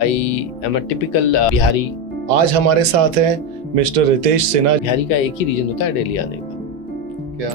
I am a typical Bihari. आज हमारे साथ हैं मिस्टर रितेश सिन्हा। बिहारी का एक ही रीजन होता है दिल्ली आने का। क्या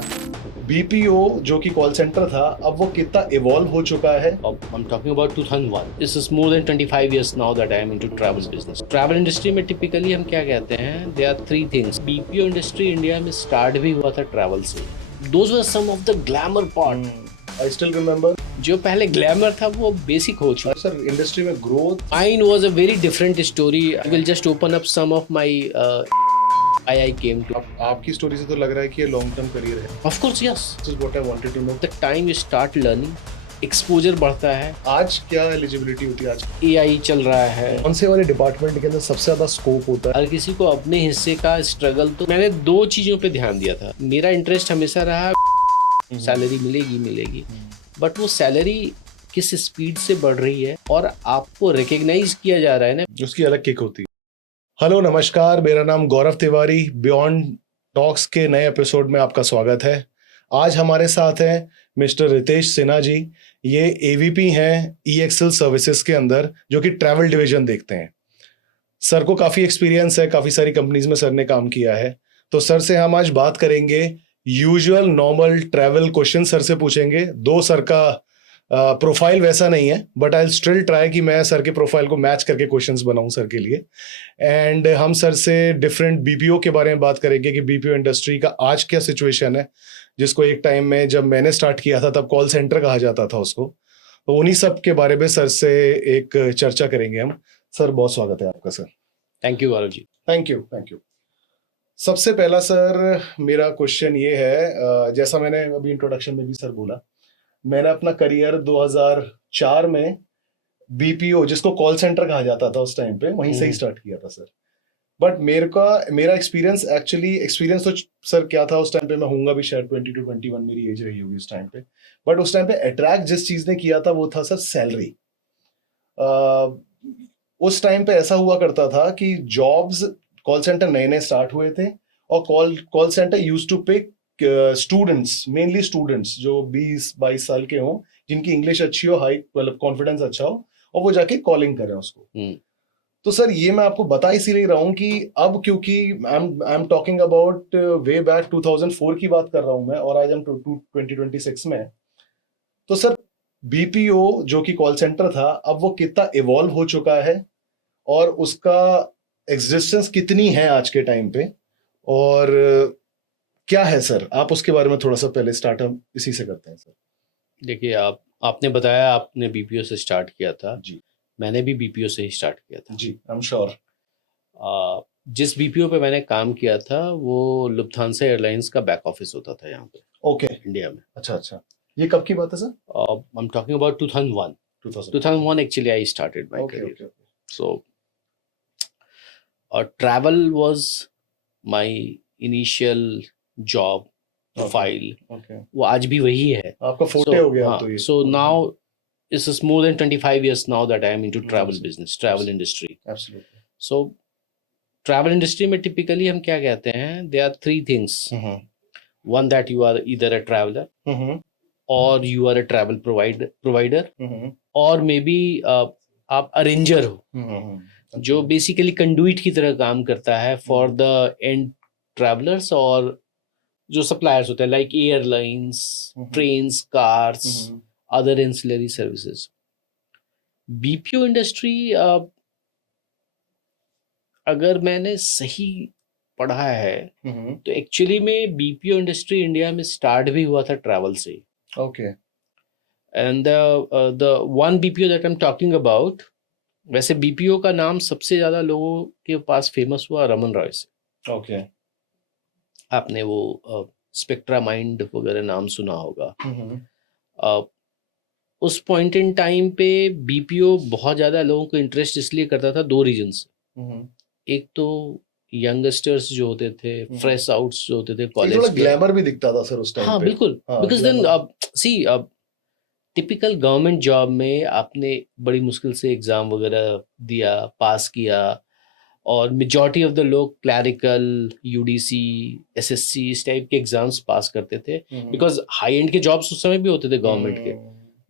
बीपीओ जो कि कॉल सेंटर था, अब वो कितना इवॉल्व हो चुका है। I'm talking about 2001. This is more than 25 years now that I am into travel business. Travel industry में typically हम क्या कहते हैं? There are three things. BPO industry India में start भी हुआ था travel से. Those were some of the glamour part. I still remember. जो पहले ग्लैमर था वो बेसिक हो चुका। सर इंडस्ट्री में growth Mine was a very different story. I will just open up some of my why I came to. आपकी story से तो लग रहा है कि ये लॉन्ग टर्म करियर है। Of course, yes. This is what I wanted to know. The time you start learning, exposure बढ़ता है. आज क्या एलिजिबिलिटी होती है? आज AI चल रहा है. कौन से वाले डिपार्टमेंट के अंदर सबसे ज्यादा स्कोप होता है? हर किसी को अपने हिस्से का स्ट्रगल, तो मैंने दो चीजों पे ध्यान दिया था. मेरा इंटरेस्ट हमेशा रहा सैलरी मिलेगी, बट वो सैलरी किस स्पीड से बढ़ रही है और आपको रिकॉग्नाइज किया जा रहा है ना, उसकी अलग किक होती है। हेलो नमस्कार, मेरा नाम गौरव तिवारी। बियॉन्ड टॉक्स के नए एपिसोड में आपका स्वागत है। आज हमारे साथ हैं मिस्टर रितेश सिन्हा जी। ये एवीपी हैं EXL सर्विसेज के अंदर, जो कि ट्रैवल डिवीजन देखते हैं। सर को काफ़ी एक्सपीरियंस है, काफ़ी सारी कंपनीज में सर ने काम किया है। तो सर से हम आज बात करेंगे, usual normal travel question sir से पूछेंगे। दो सर का प्रोफाइल वैसा नहीं है, बट आई स्टिल ट्राई कि मैं सर के प्रोफाइल को मैच करके क्वेश्चंस बनाऊं सर के लिए। एंड हम सर से डिफरेंट बीपीओ के बारे में बात करेंगे कि बीपीओ इंडस्ट्री का आज क्या सिचुएशन है, जिसको एक टाइम में जब मैंने स्टार्ट किया था तब कॉल सेंटर कहा जाता था उसको। तो उन्हीं सब के बारे में सर से एक चर्चा करेंगे हम। सर बहुत स्वागत है आपका sir. Thank you Gaurav ji. Thank you. सबसे पहला सर मेरा क्वेश्चन ये है, जैसा मैंने अभी इंट्रोडक्शन में भी सर बोला, मैंने अपना करियर 2004 में बीपीओ, जिसको कॉल सेंटर कहा जाता था उस टाइम पे, वहीं से ही स्टार्ट किया था सर। बट मेरा एक्सपीरियंस तो सर क्या था उस टाइम पे, मैं होऊंगा भी शायद 22 to 21 मेरी एज रही होगी उस टाइम पे। बट उस टाइम पे अट्रैक्ट जिस चीज ने किया था वो था सर सैलरी। उस टाइम पे ऐसा हुआ करता था कि जॉब्स, कॉल सेंटर नए नए स्टार्ट हुए थे और call centre used to pick students, mainly students जो 20-22 साल के हों, जिनकी इंग्लिश अच्छी हो, हाई मतलब कॉन्फिडेंस अच्छा हो, और वो जाके कॉलिंग करें उसको। तो सर ये मैं आपको बता इसीलिए रहा हूँ कि अब, क्योंकि I am talking about way back 2004 की बात कर रहा हूँ मैं, और आज हम 2026 में। तो सर बीपीओ जो कि कॉल सेंटर था, अब वो कितना इवॉल्व हो चुका है और उसका एग्जिस्टेंस कितनी है आज के टाइम पे, और क्या है सर, आप उसके बारे में थोड़ा सा पहले स्टार्ट हम इसी से करते हैं सर। देखिए, आपने बताया आपने बीपीओ से स्टार्ट किया था जी। मैंने भी बीपीओ से ही स्टार्ट किया था जी, आई एम श्योर। जिस बीपीओ पे मैंने काम किया था वो लुफ्थांसा एयरलाइंस का बैक ऑफिस होता था यहाँ पे ओके। इंडिया में। अच्छा, ये कब की बात है sir? I am talking about 2001. 2001 actually I started my career. So travel was my initial job profile. Okay. वो आज भी वही है. आपका फोटे हो गया तो ये. So now this is more than 25 years now that I am into travel business, travel industry. Absolutely. So travel industry में typically हम क्या कहते हैं? There are three things. One, that you are either a traveler or you are a travel provider or maybe आप arranger हो, जो basically conduit की तरह काम करता है फॉर द एंड ट्रैवलर्स, और जो सप्लायर्स होते हैं like airlines, trains, cars, other ancillary services. BPO industry, अगर मैंने सही पढ़ा है तो एक्चुअली में बीपीओ इंडस्ट्री इंडिया में स्टार्ट भी हुआ था ट्रैवल से। Okay. And the one BPO that I am talking about, वैसे बीपीओ का नाम सबसे ज्यादा लोगों के पास फेमस हुआ रमन रॉय से। ओके। आपने वो स्पेक्ट्रा माइंड वगैरह नाम सुना होगा। उस पॉइंट इन टाइम पे बीपीओ बहुत ज्यादा लोगों को इंटरेस्ट इसलिए करता था, दो रीजन से। एक तो यंगस्टर्स जो होते थे, फ्रेश आउट्स जो होते थे कॉलेज के, ग्लैमर भी दिखता था सर उस टाइम पे। हाँ बिल्कुल, बिकॉज देन अब टिपिकल गवर्नमेंट जॉब में आपने बड़ी मुश्किल से एग्जाम वगैरह दिया, पास किया, और मेजॉरिटी ऑफ द लोग क्लैरिकल, यूडीसी, एसएससी इस टाइप के एग्जाम्स पास करते थे, बिकॉज हाई एंड के जॉब्स उस समय भी होते थे गवर्नमेंट के,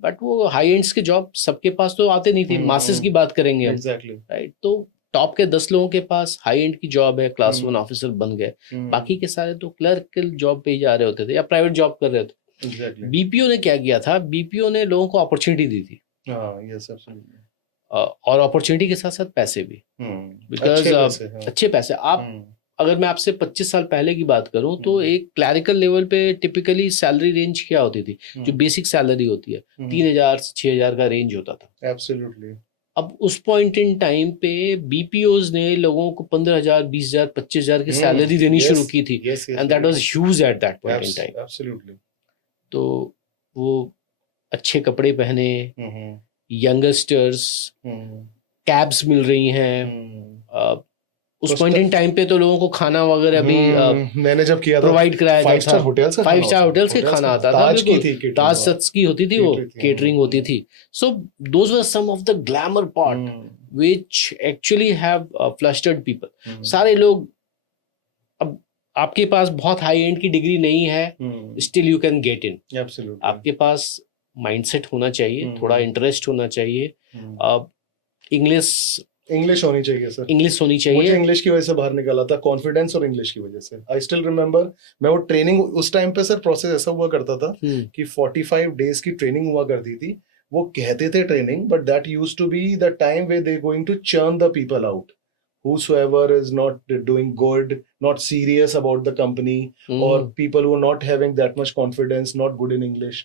बट वो हाई एंड्स के जॉब सबके पास तो आते नहीं थे, मासेस की बात करेंगे हम, एग्जैक्टली राइट? तो टॉप के 10 लोगों के पास हाई एंड की जॉब है, क्लास 1 ऑफिसर बन गए, बाकी के सारे तो क्लर्कल जॉब पे ही जा रहे होते थे या प्राइवेट जॉब कर रहे होते। एग्जैक्टली बीपीओ ने क्या किया था, बीपीओ ने लोगों को अपॉर्चुनिटी दी थी, हाँ यस एब्सोल्युटली और अपॉर्चुनिटी के साथ साथ पैसे भी, बिकॉज अच्छे पैसे हाँ अच्छे पैसे। आप अगर मैं आपसे 25 साल पहले की बात करूं तो एक क्लैरिकल लेवल पे टिपिकली सैलरी रेंज क्या होती थी, जो बेसिक सैलरी होती है 3,000 से 6,000 का रेंज होता था। एब्सोल्युटली अब उस पॉइंट इन टाइम पे बीपीओज ने लोगों को 15,000, 20,000, 25,000 की सैलरी देनी शुरू की थी, and that was huge at that point in time. Absolutely तो वो अच्छे कपड़े पहने, यंगस्टर्स, कैब्स मिल रही हैं, उस पॉइंट इन टाइम पे तो लोगों को खाना वगैरह भी मैंने जब किया था प्रोवाइड कराया जाता 5 स्टार था, होटल्स का 5 स्टार होटल्स के खाना आता था, ताज की बिल्कुल थी ताज सत्स की होती थी, वो केटरिंग होती थी। So those were some of the glamour part which actually have flustered people. सारे लोग, अब आपके पास बहुत हाई एंड की डिग्री नहीं है, still you can get in. Absolutely आपके पास माइंडसेट होना चाहिए, थोड़ा इंटरेस्ट होना चाहिए, इंग्लिश इंग्लिश होनी चाहिए सर, इंग्लिश होनी मुझे चाहिए। इंग्लिश की वजह से बाहर निकाला था, कॉन्फिडेंस और इंग्लिश की वजह से। आई स्टिल रिमेम्बर, मैं वो ट्रेनिंग उस टाइम पे सर प्रोसेस ऐसा हुआ करता था कि 45 डेज की ट्रेनिंग हुआ करती थी। वो कहते थे training, but that used to be the time way they going to churn the people out whosoever is not doing good, not serious about the company, or people who are not having that much confidence, not good in English.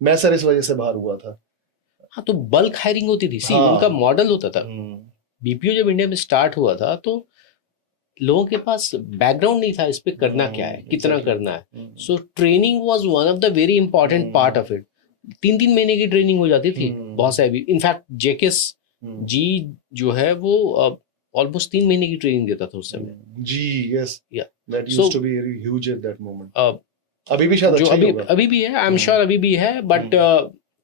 मैं sir इस वजह से बाहर हुआ था। हाँ, तो bulk hiring होती थी। सी, हाँ। उनका मॉडल होता था। बीपीओ जब इंडिया में स्टार्ट हुआ था तो लोगों के पास बैकग्राउंड नहीं था इस पे करना क्या है, कितना करना है। So training was one of the very important part of it. 3-3 महीने की ट्रेनिंग हो जाती थी बहुत सारी। इनफैक्ट जेकेस जी जो है वो ऑलमोस्ट 3 महीने की ट्रेनिंग देता था उस समय। जी yes, yeah that So, used to be very huge at that moment. अभी भी शायद जो अच्छा ही अभी होगा। अभी भी है, आई एम श्योर अभी भी है, बट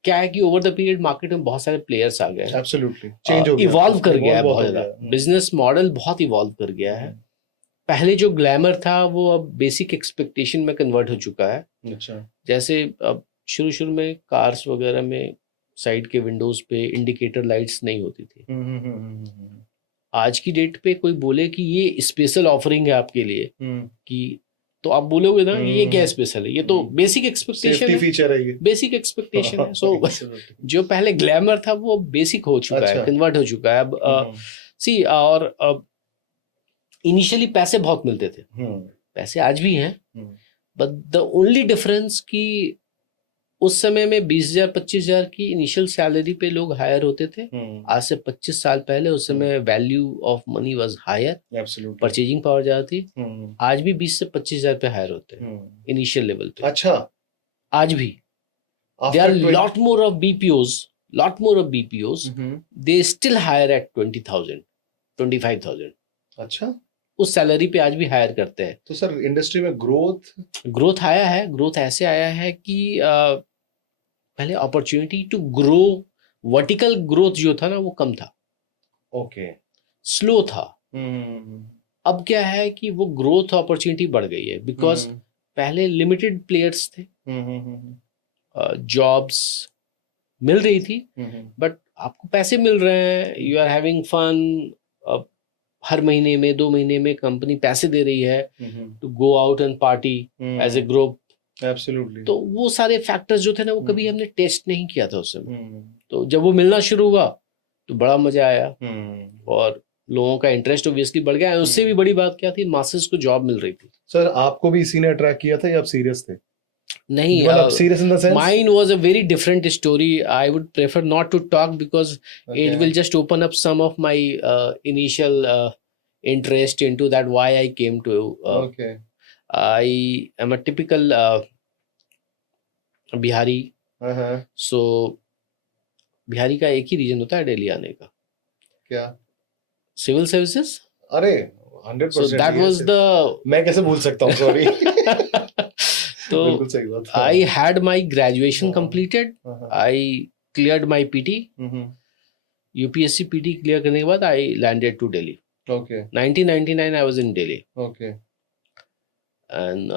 क्या है कि ओवर द पीरियड मार्केट में बहुत सारे प्लेयर्स आ गए हैं, एब्सोल्युटली चेंज हो गया, इवॉल्व कर गया है evolve बहुत हो ज्यादा, गया। बिजनेस मॉडल बहुत इवॉल्व कर गया है। पहले जो ग्लैमर था वो अब बेसिक एक्सपेक्टेशन में कन्वर्ट हो चुका है। अच्छा जैसे अब शुरू में कार्स वगैरह में साइड के विंडोज पे इंडिकेटर लाइट्स नहीं होती थी। आज की डेट पे कोई बोले कि ये स्पेशल ऑफरिंग है आपके लिए, कि तो आप बोलोगे ना ये क्या स्पेशल है, ये तो बेसिक एक्सपेक्टेशन सेफ्टी है, फीचर है ये। बेसिक एक्सपेक्टेशन है। सो जो पहले ग्लैमर था वो बेसिक हो चुका है, अच्छा। कन्वर्ट हो चुका है अब। सी, और इनिशियली पैसे बहुत मिलते थे, पैसे आज भी हैं, बट द ओनली डिफरेंस कि उस समय में 20,000 25,000 की इनिशियल सैलरी पे लोग हायर होते थे। आज से 25 साल पहले उस समय value of money was higher, absolutely purchasing power ज्यादा थी। आज भी 20 से 25,000 पे हायर होते हैं इनिशियल लेवल पे। अच्छा, आज भी they are lot more of BPOs, they still hire at 20,000 25,000। अच्छा, उस सैलरी पे आज भी हायर करते हैं। तो सर इंडस्ट्री में ग्रोथ आया है, ग्रोथ ऐसे आया है कि पहले opportunity to grow, vertical growth जो था ना वो कम था, ओके, स्लो था। अब क्या है कि वो ग्रोथ अपॉर्चुनिटी बढ़ गई है, बिकॉज पहले लिमिटेड प्लेयर्स थे, जॉब्स मिल रही थी, बट आपको पैसे मिल रहे हैं, यू आर हैविंग फन। हर महीने में 2 महीने में कंपनी पैसे दे रही है to go out and party as a group. Absolutely. तो वो सारे फैक्टर्स जो थे ना वो कभी हमने टेस्ट नहीं किया था उस समय। तो जब वो मिलना शुरू हुआ तो बड़ा मजा आया, और लोगों का इंटरेस्ट ऑब्वियसली बढ़ गया। उससे भी बड़ी बात क्या थी, मासेस को जॉब मिल रही थी। सर आपको भी इसी ने अट्रैक्ट किया था या आप सीरियस थे? नहीं, serious in the sense, mine was a very different story. I would prefer not to talk because it will just open up some of my initial interest into that, why I came to okay, I am a typical Bihari. So Bihari का एक ही reason होता है दिल्ली आने का, क्या? Civil services. अरे 100%। So that was the, मैं कैसे भूल सकता हूँ, सॉरी। तो I had my graduation completed, I cleared my PT, UPSC PT clear करने के बाद I landed to Delhi. Okay. 1999 I was in Delhi. Okay. And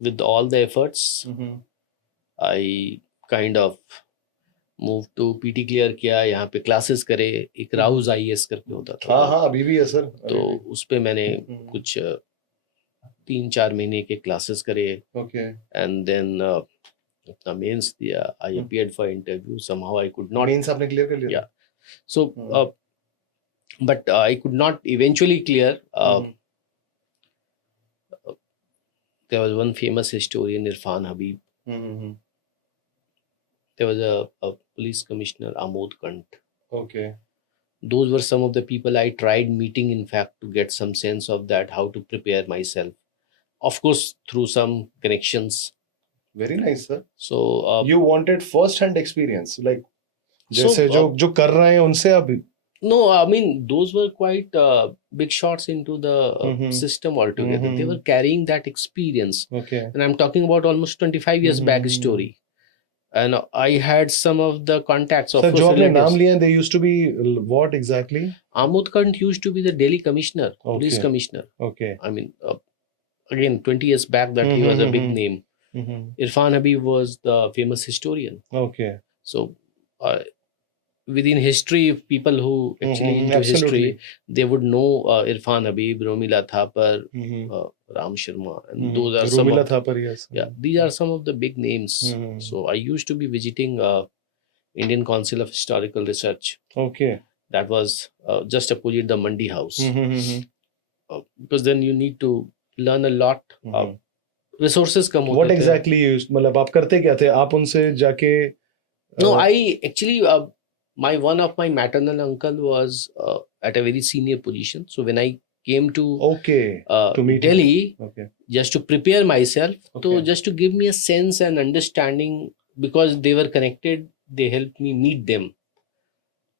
with all the efforts, I kind of move to PT clear किया, यहाँ पे classes करे, एक Rouse IAS करके होता था, हाँ हाँ अभी भी है सर, तो उस पे मैंने हम्म। कुछ 3-4 महीने के क्लासेस करे, ओके एंड देन अपना मेंस दिया, I appeared for interview, somehow I could not, mains आपने क्लियर कर लिया yeah, so but I could not eventually clear. There was one famous historian, Irfan Habib. There was a police commissioner, Amod Kant. Okay. Those were some of the people I tried meeting, in fact, to get some sense of that, how to prepare myself. Of course, through some connections. Very nice, sir. So you wanted first-hand experience, like so, जैसे जो कर रहे हैं उनसे आप no, I mean, those were quite big shots into the system altogether. They were carrying that experience. Okay. And I'm talking about almost 25 years back story. And I had some of the contacts of Sir, जो आपने relatives. नाम लिए, they used to be what exactly? Amod Kant used to be the Delhi commissioner, police commissioner. Okay. I mean, again, 20 years back that he was a big name. Irfan Habib was the famous historian. Okay. So, within history, people who actually into history, they would know Irfan Habib, Romila Thapar, Ram Sharma, and those are some Romila of, Thapar, yes. yeah, these are some of the big names. So I used to be visiting Indian Council of Historical Research. Okay. That was just opposite the Mandi House. Because then you need to learn a lot. Resources come. What exactly you used? मतलब आप करते क्या थे? आप उनसे जाके No, I actually one of my maternal uncle was at a very senior position. So when I came to meet Delhi, him. just to prepare myself, so just to give me a sense and understanding, because they were connected, they helped me meet them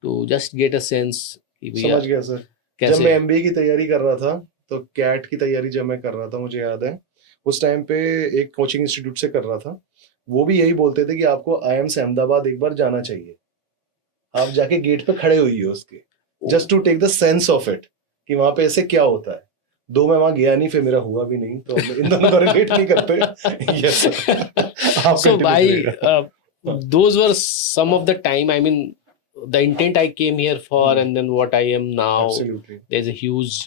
to just get a sense. समझ गया sir. जब मैं MBA की तैयारी कर रहा था, तो CAT की तैयारी जब मैं कर रहा था, मुझे याद है उस टाइम पे एक कोचिंग इंस्टीट्यूट से कर रहा था. वो भी यही बोलते थे कि आपको IIM से अहमदाबाद एक बार जाना चाहिए. आप जाके गेट पे खड़े हुई हो उसके, just to take the sense of it कि वहां पे ऐसे क्या होता है. दो मैं वहां गया नहीं, फिर मेरा हुआ भी नहीं, तो इन दोनों को रिलेट नहीं करते. Yes sir. So by those were some of the time, I mean, the intent I came here for, and then what I am now. Absolutely. There's a huge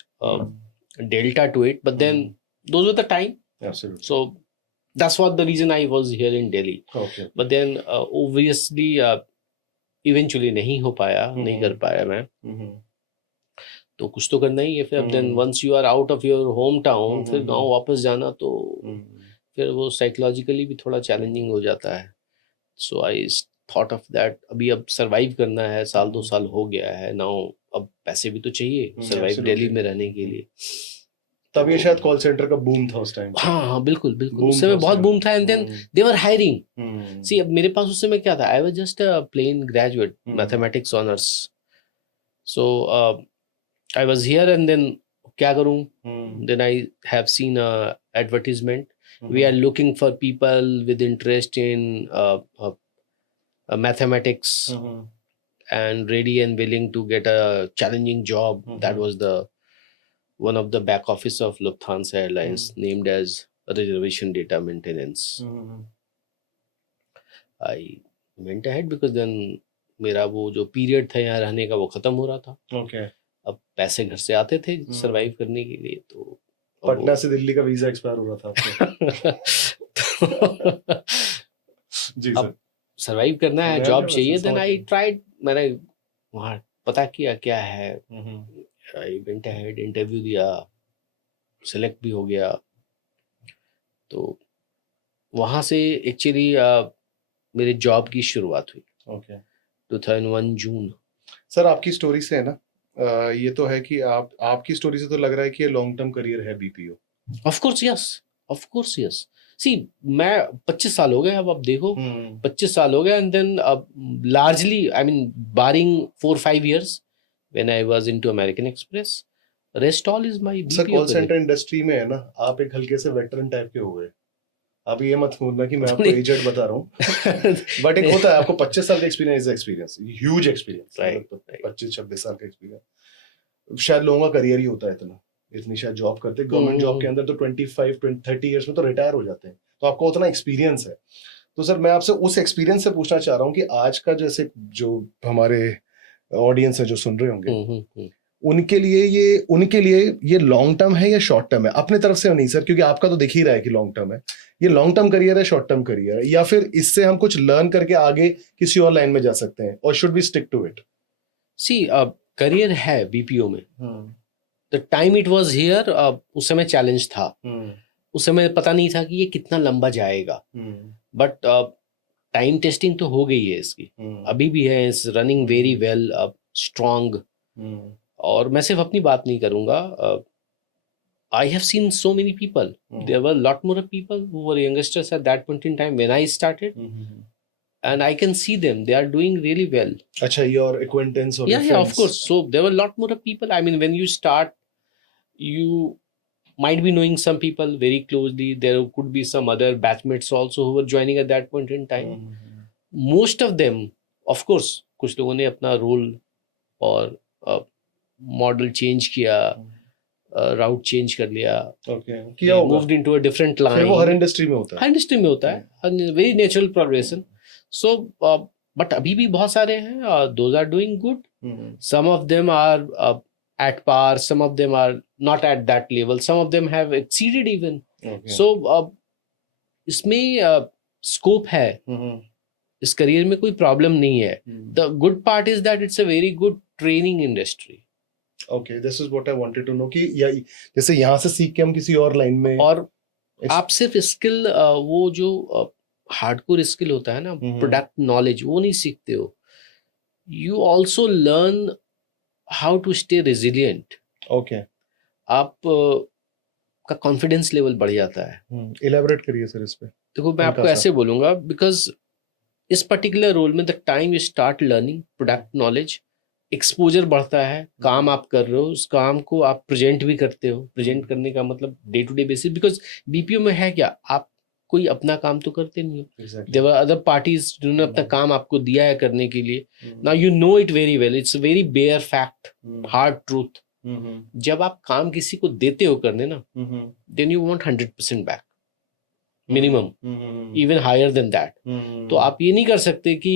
delta to it, but then those were the time. Absolutely. So that's what the reason I was here in Delhi. Okay. But then obviously eventually नहीं हो पाया, नहीं कर पाया मैं. तो कुछ तो करना ही है फिर. Then once you are out of your home town, फिर गांव वापस जाना, तो फिर वो साइकोलॉजिकली भी थोड़ा चैलेंजिंग हो जाता है. So I thought of that, अभी अब सरवाइव करना है. 1-2 साल हो गया है नाउ, अब पैसे भी तो चाहिए सरवाइव दिल्ली में रहने के लिए. तब ये शायद कॉल सेंटर का बूम था उस टाइम. हाँ बिल्कुल बिल्कुल, उस समय बहुत बूम था. And then they were hiring. See अब मेरे पास उस समय क्या था, I was just a plain graduate, mathematics honours. So I was here, and then क्या करूं. Then I have seen a advertisement, we are looking for people with interest in mathematics and ready and willing to get a challenging job. That was the one of the back office of Lufthansa Airlines, named as reservation data maintenance. I went ahead because then मेरा वो जो period था यहाँ रहने का वो खत्म हो रहा था. अब पैसे घर से आते थे सरवाइव करने के लिए, तो पटना से दिल्ली का वीजा एक्सपायर हो रहा था आपका. जी सर. सरवाइव करना है, जॉब चाहिए. देन आई ट्राइड, मैंने वहाँ पता किया क्या है. आई वेंट अहेड, इंटरव्यू दिया, सिलेक्ट भी हो गया. तो वहाँ से एक्चुअली मेरे जॉब की शुरुआत हुई. 2001 जून. सर आपकी स्टोरी से है ना, ये तो है कि आपकी स्टोरी से तो लग रहा है कि ये लॉन्ग टर्म करियर है BPO. Of course yes. See मैं 25 साल हो गए अब देखो. 25 साल हो गए. एंड देन अब largely, I mean barring 4-5 years when I was into American Express, rest all is my BPO. Sir call centre industry में है ना, आप एक हल्के से वेटरन टाइप के हो गए. आप ये मत बोलना कि मैं आपको एजेड बता रहा हूँ, बट एक होता है आपको 25 साल का एक्सपीरियंस, ह्यूज एक्सपीरियंस. 25-26 साल का एक्सपीरियंस शायद लोगों का करियर ही होता है इतनी शायद जॉब करते. गवर्नमेंट जॉब के अंदर तो 25-30 इयर्स में तो रिटायर हो जाते हैं, तो आपको उतना एक्सपीरियंस है. तो सर मैं आपसे उस एक्सपीरियंस से पूछना चाह रहा हूँ कि आज का जैसे जो हमारे ऑडियंस है जो सुन रहे होंगे उनके लिए ये लॉन्ग टर्म है या शॉर्ट टर्म है? अपने तरफ से नहीं सर, क्योंकि आपका तो दिख ही रहा है कि लॉन्ग टर्म है। ये लॉन्ग टर्म करियर है, शॉर्ट टर्म करियर है, या फिर इससे हम कुछ लर्न करके आगे किसी और लाइन में जा सकते हैं, और should we stick to it? See career है बीपीओ में। The time it was here, उस समय चैलेंज था। उस समय पता नहीं था कि ये कितना लंबा जाएगा, बट टाइम टेस्टिंग तो हो गई है इसकी, अभी भी है, is running very well, strong. और मैं सिर्फ अपनी बात नहीं करूंगा, I have seen so many people. There were a lot more people who were youngsters at that point in time when I started, and I can see them. They are doing really well. Acha, your acquaintance or Yeah, your yeah, friends? of course. So there were a lot more people. I mean, when you start, you might be knowing some people very closely. There could be some other batchmates also who were joining at that point in time. Most of them, of course, कुछ लोगों ने अपना role और model change किया, राउट change कर लिया, किया होगा, moved into a different line. वो हर इंडस्ट्री में होता है, हर इंडस्ट्री में होता है, very natural progression. So but अभी भी बहुत सारे हैं, those are doing good. Some of them are at par, some of them are not at that level, some of them have exceeded even. So इसमें scope है, इस career में कोई प्रॉब्लम नहीं है। The good part is that it's a very good training industry. Okay, this is what I wanted to know कि जैसे यहाँ से सीख के हम किसी और लाइन में, और आप सिर्फ स्किल, वो जो हार्डकोर स्किल होता है ना, प्रोडक्ट नॉलेज, वो नहीं सीखते हो। You also learn how to stay resilient. Okay, आप का कॉन्फिडेंस लेवल बढ़ जाता है। इलैबोरेट करिए सर इस पे। देखो मैं आपको ऐसे बोलूंगा, बिकॉज इस पर्टिकुलर रोल में the time you start learning product knowledge, exposure बढ़ता है, काम आप कर रहे हो, उस काम को आप प्रेजेंट भी करते हो। प्रेजेंट करने का मतलब day to day basis, because BPO में है क्या, आप कोई अपना काम तो करते नहीं हो। देयर वर अदर पार्टीज जिन्होंने अपना काम आपको दिया है करने के लिए। Now you know it very well, it's very bare fact, hard truth. जब आप काम किसी को देते हो करने ना, then you want 100% back, minimum, even higher than that. तो आप ये नहीं कर सकते कि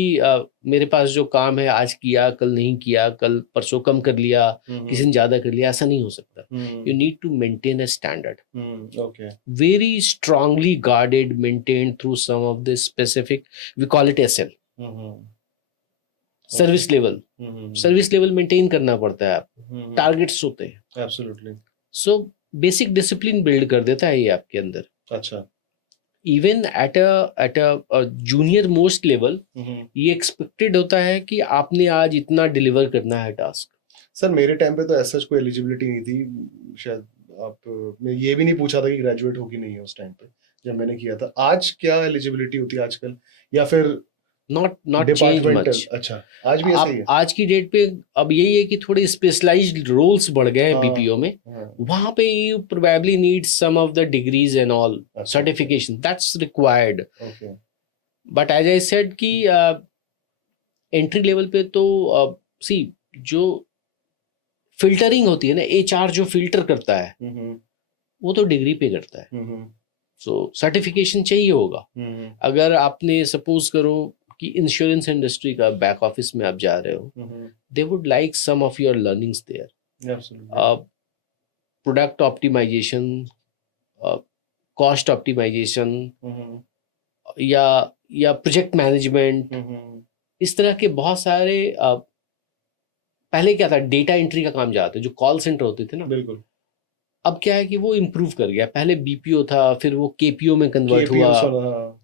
मेरे पास जो काम है आज किया, कल नहीं किया, कल परसों कम कर लिया, किसी ने ज्यादा कर लिया, ऐसा नहीं हो सकता। You need to maintain a standard, very strongly guarded, maintained through some of the specific, we call it SL, service level. Service level maintain करना पड़ता है, आपको टारगेट्स होते हैं। Absolutely. So basic discipline build कर देता है ये आपके अंदर। अच्छा, even at a junior most level ये एक्सपेक्टेड होता है कि आपने आज इतना डिलीवर करना है टास्क। सर मेरे टाइम पे तो ऐसा कोई एलिजिबिलिटी नहीं थी, शायद आप, मैं ये भी नहीं पूछा था कि ग्रेजुएट हो कि नहीं है उस टाइम पे जब मैंने किया था। आज क्या एलिजिबिलिटी होती है आजकल, या फिर नॉट चेंज मच? अच्छा, आज भी ऐसा ही है। आज की डेट पे अब यही है कि थोड़े स्पेशलाइज्ड रोल्स बढ़ गए हैं बीपीओ में। वहां पे you probably need some of the degrees and all, certification that's required. But as I said कि एंट्री लेवल पे तो सी जो फिल्टरिंग होती है ना, एचआर जो फिल्टर करता है वो तो डिग्री पे करता है। सो सर्टिफिकेशन चाहिए होगा। अगर आपने सपोज करो कि इंश्योरेंस इंडस्ट्री का बैक ऑफिस में आप जा रहे हो, they would like some of your learnings there, product optimization, cost optimization, या प्रोजेक्ट मैनेजमेंट, इस तरह के बहुत सारे। पहले क्या था, डेटा एंट्री का काम ज्यादा था, जो कॉल सेंटर होते थे ना, बिल्कुल। अब क्या है कि वो इम्प्रूव कर गया। पहले बीपीओ था, फिर वो केपीओ में कन्वर्ट हुआ।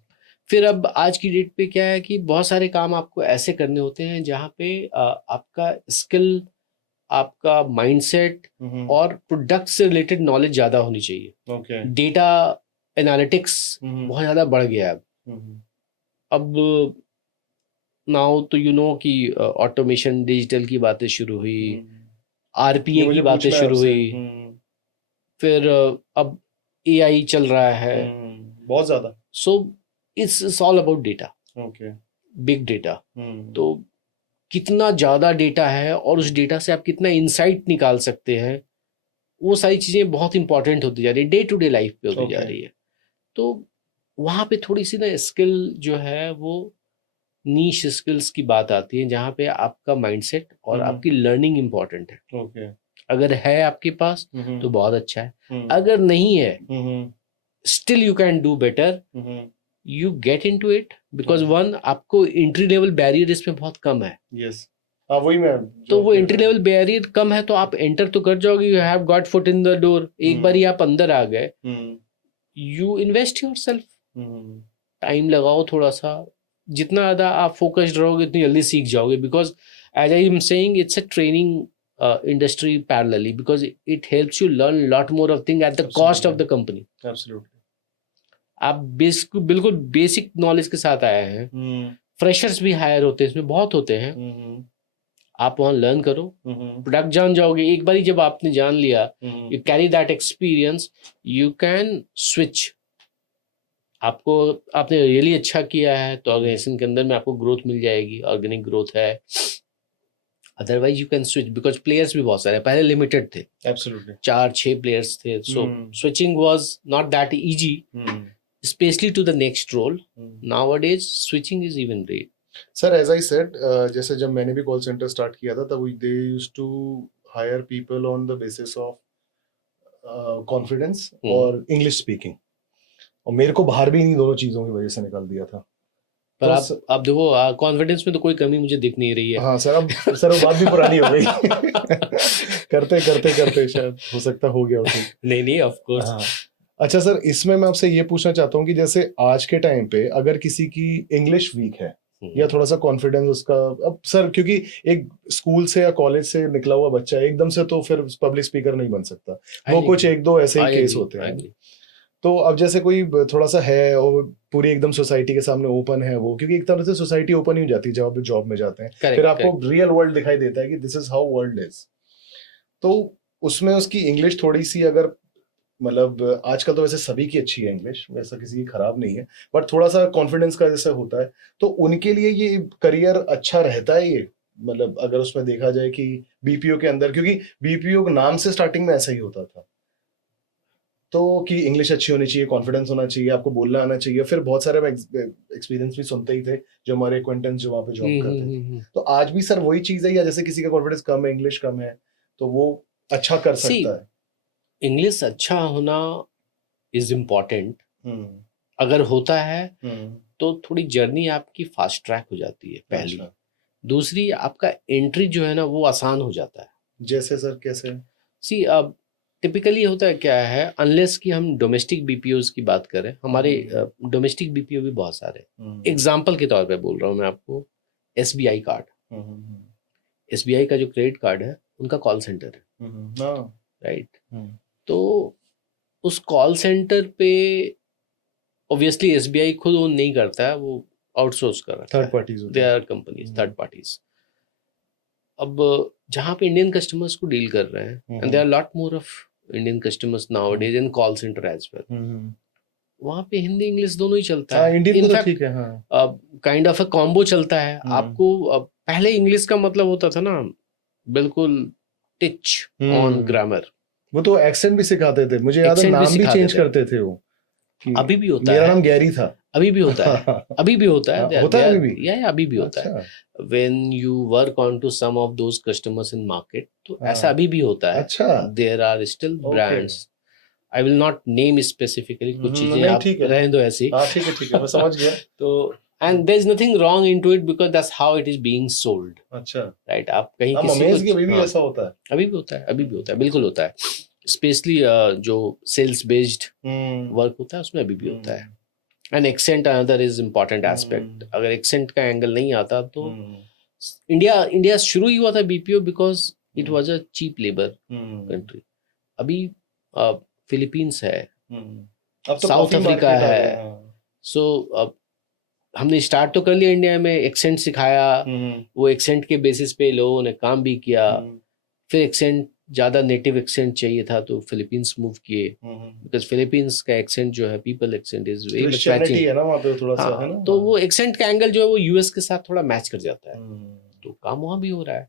फिर अब आज की डेट पे क्या है कि बहुत सारे काम आपको ऐसे करने होते हैं जहाँ पे आपका स्किल, आपका माइंडसेट और प्रोडक्ट से रिलेटेड नॉलेज ज्यादा होनी चाहिए। डेटा एनालिटिक्स बहुत ज्यादा बढ़ गया है अब। नाउ तो यू नो कि ऑटोमेशन, डिजिटल की बातें शुरू हुई, आरपीए की बातें शुरू हुई, फिर अब एआई चल रहा है बहुत ज्यादा। So it's all about data, big data. तो कितना ज्यादा डेटा है और उस डेटा से आप कितना इंसाइट निकाल सकते हैं, वो सारी चीजें बहुत इंपॉर्टेंट होती जा रही है, डे टू डे लाइफ पे होती जा रही है। तो वहाँ पे थोड़ी सी ना स्किल जो है वो नीश स्किल्स की बात आती है, जहाँ पे आपका माइंडसेट और आपकी लर्निंग इम्पोर्टेंट है। ओके। अगर है आपके पास तो बहुत अच्छा है, अगर नहीं है still you can do better, you get into it, because one आपको एंट्री लेवल बैरियर इसमें बहुत कम है। यस, हाँ वही मैं तो वो एंट्री लेवल बैरियर कम है तो आप एंटर तो कर जाओगे, you have got foot in the door, एक बार ही आप अंदर आ गए, यू इन्वेस्ट योरसेल्फ, टाइम लगाओ थोड़ा सा, जितना ज़्यादा आप फोकस्ड रहोगे उतनी जल्दी सीख जाओगे, because as I am saying it's a training industry parallelly, because it helps you learn a lot more of things at the cost of the company. Absolutely. आप बिल्कुल बेसिक नॉलेज के साथ आए हैं, फ्रेशर्स भी हायर होते हैं इसमें, बहुत होते हैं, आप वहाँ लर्न करो, प्रोडक्ट जान जाओगे, एक बार जब आपने जान लिया, you carry that experience, you can switch. आपको आपने रियली अच्छा किया है तो ऑर्गेनाइजेशन के अंदर में आपको ग्रोथ मिल जाएगी, ऑर्गेनिक ग्रोथ है, otherwise you can switch, because players भी बहुत सारे, पहले लिमिटेड थे, एब्सोल्युटली 4-6 प्लेयर्स थे, so switching was not that easy, specially to the next role. Nowadays switching is even rate. Sir as I said, जैसे जब मैंने भी कॉल सेंटर स्टार्ट किया था तब they used to hire people on the basis of confidence और English speaking, और मेरे को बाहर भी इन्हीं दोनों चीजों की वजह से निकाल दिया था। पर आप देखो कॉन्फिडेंस में तो कोई कमी मुझे दिख नहीं रही है। हाँ सर, अब सर वो बात भी पुरानी हो गई करते करते करते शायद हो सकता हो गया ठीक। नहीं ऑफ कोर्स। हाँ। अच्छा सर, इसमें मैं आपसे ये पूछना चाहता हूँ कि जैसे आज के टाइम पे अगर किसी की इंग्लिश वीक है या थोड़ा सा कॉन्फिडेंस उसका, अब सर क्योंकि एक स्कूल से या कॉलेज से निकला हुआ बच्चा एकदम से तो फिर पब्लिक स्पीकर नहीं बन सकता, वो कुछ एक दो ऐसे ही केस होते हैं। तो अब जैसे कोई थोड़ा सा है और पूरी एकदम सोसाइटी के सामने ओपन है वो, क्योंकि एक तरह से सोसाइटी ओपन ही हो जाती है जब आप जॉब में जाते हैं, फिर आपको रियल वर्ल्ड दिखाई देता है कि this is how world is. तो उसमें उसकी इंग्लिश थोड़ी सी अगर, मतलब आजकल तो वैसे सभी की अच्छी है इंग्लिश, वैसा किसी की खराब नहीं है, बट थोड़ा सा कॉन्फिडेंस का जैसे होता है, तो उनके लिए ये करियर अच्छा रहता है ये, मतलब अगर उसमें देखा जाए कि बीपीओ के अंदर, क्योंकि बीपीओ नाम से स्टार्टिंग में ऐसा ही होता था, तो कि इंग्लिश अच्छी होनी चाहिए, कॉन्फिडेंस होना चाहिए, आपको बोलना आना चाहिए, फिर बहुत सारे एक्सपीरियंस भी सुनते ही थे जो हमारे एक्वेंटेंस जो वहाँ पे जॉब करते थे। तो आज भी सर वही चीज है, या जैसे किसी का कॉन्फिडेंस कम है, इंग्लिश कम है, तो वो अच्छा कर सकता है? इंग्लिश अच्छा होना इज इम्पोर्टेंट, अगर होता है तो थोड़ी जर्नी आपकी फास्ट ट्रैक हो जाती है पहली। दूसरी, आपका एंट्री जो है ना वो आसान हो जाता है। जैसे सर कैसे? सी अब टिपिकली होता है क्या है, अनलेस कि हम डोमेस्टिक बीपीओज की बात करें, हमारे डोमेस्टिक बीपीओ भी बहुत सारे, एग्जाम्पल के तौर पे बोल रहा हूँ मैं आपको, एसबीआई कार्ड, एसबीआई का जो क्रेडिट कार्ड है उनका कॉल सेंटर है, राइट? तो उस कॉल सेंटर पे ऑब्वियसली एसबीआई खुद वो नहीं करता है, वो आउटसोर्स कर रहा है, third parties, they are companies, third parties. अब जहाँ पे इंडियन कस्टमर्स को डील कर रहे हैं, and there are lot more of Indian customers nowadays in call center as well, वहाँ पे हिंदी इंग्लिश दोनों ही चलता है, in fact kind of a combo चलता है। आपको पहले इंग्लिश का मतलब होता था ना बिल्कुल टिच ऑन ग्रामर, वो तो एक्सेंट भी सिखाते थे, मुझे याद है नाम भी चेंज करते थे वो, अभी भी होता है, मेरा नाम गैरी था, अभी भी होता है, अभी भी होता है, होता है अभी भी, या अभी भी होता है। When you work on to some of those customers in market, तो ऐसा अभी भी होता है। अच्छा, there are still brands, I will not name specifically, कुछ चीजें आप रहने दो ऐसे, ठीक है मैं समझ गया। तो and there is nothing wrong into it because that's how it is being sold, अच्छा, right? आप कहीं किसी को, अभी भी ऐसा होता है, अभी भी होता है, अभी भी होता है, बिल्कुल होता है, स्पेशली जो सेल्स बेस्ड वर्क होता है उसमें अभी भी होता है। And accent another is important aspect, अगर एक्सेंट का एंगल नहीं आता तो इंडिया शुरू ही हुआ था BPO because it was a cheap labour country. अभी फिलीपींस है, साउथ अफ्रीका है, सो अब हमने स्टार्ट तो कर लिया इंडिया में, एक्सेंट सिखाया, वो एक्सेंट के बेसिस पे लोगों ने काम भी किया, फिर एक्सेंट ज़्यादा नेटिव एक्सेंट चाहिए था तो फिलीपींस मूव किए, बिकॉज फिलीपींस का एक्सेंट जो है people accent is very much matching है ना वहाँ पे थोड़ा सा, है ना, तो वो एक्सेंट का एंगल जो है वो यूएस के साथ थोड़ा मैच कर जाता है, तो काम वहाँ भी हो रहा है।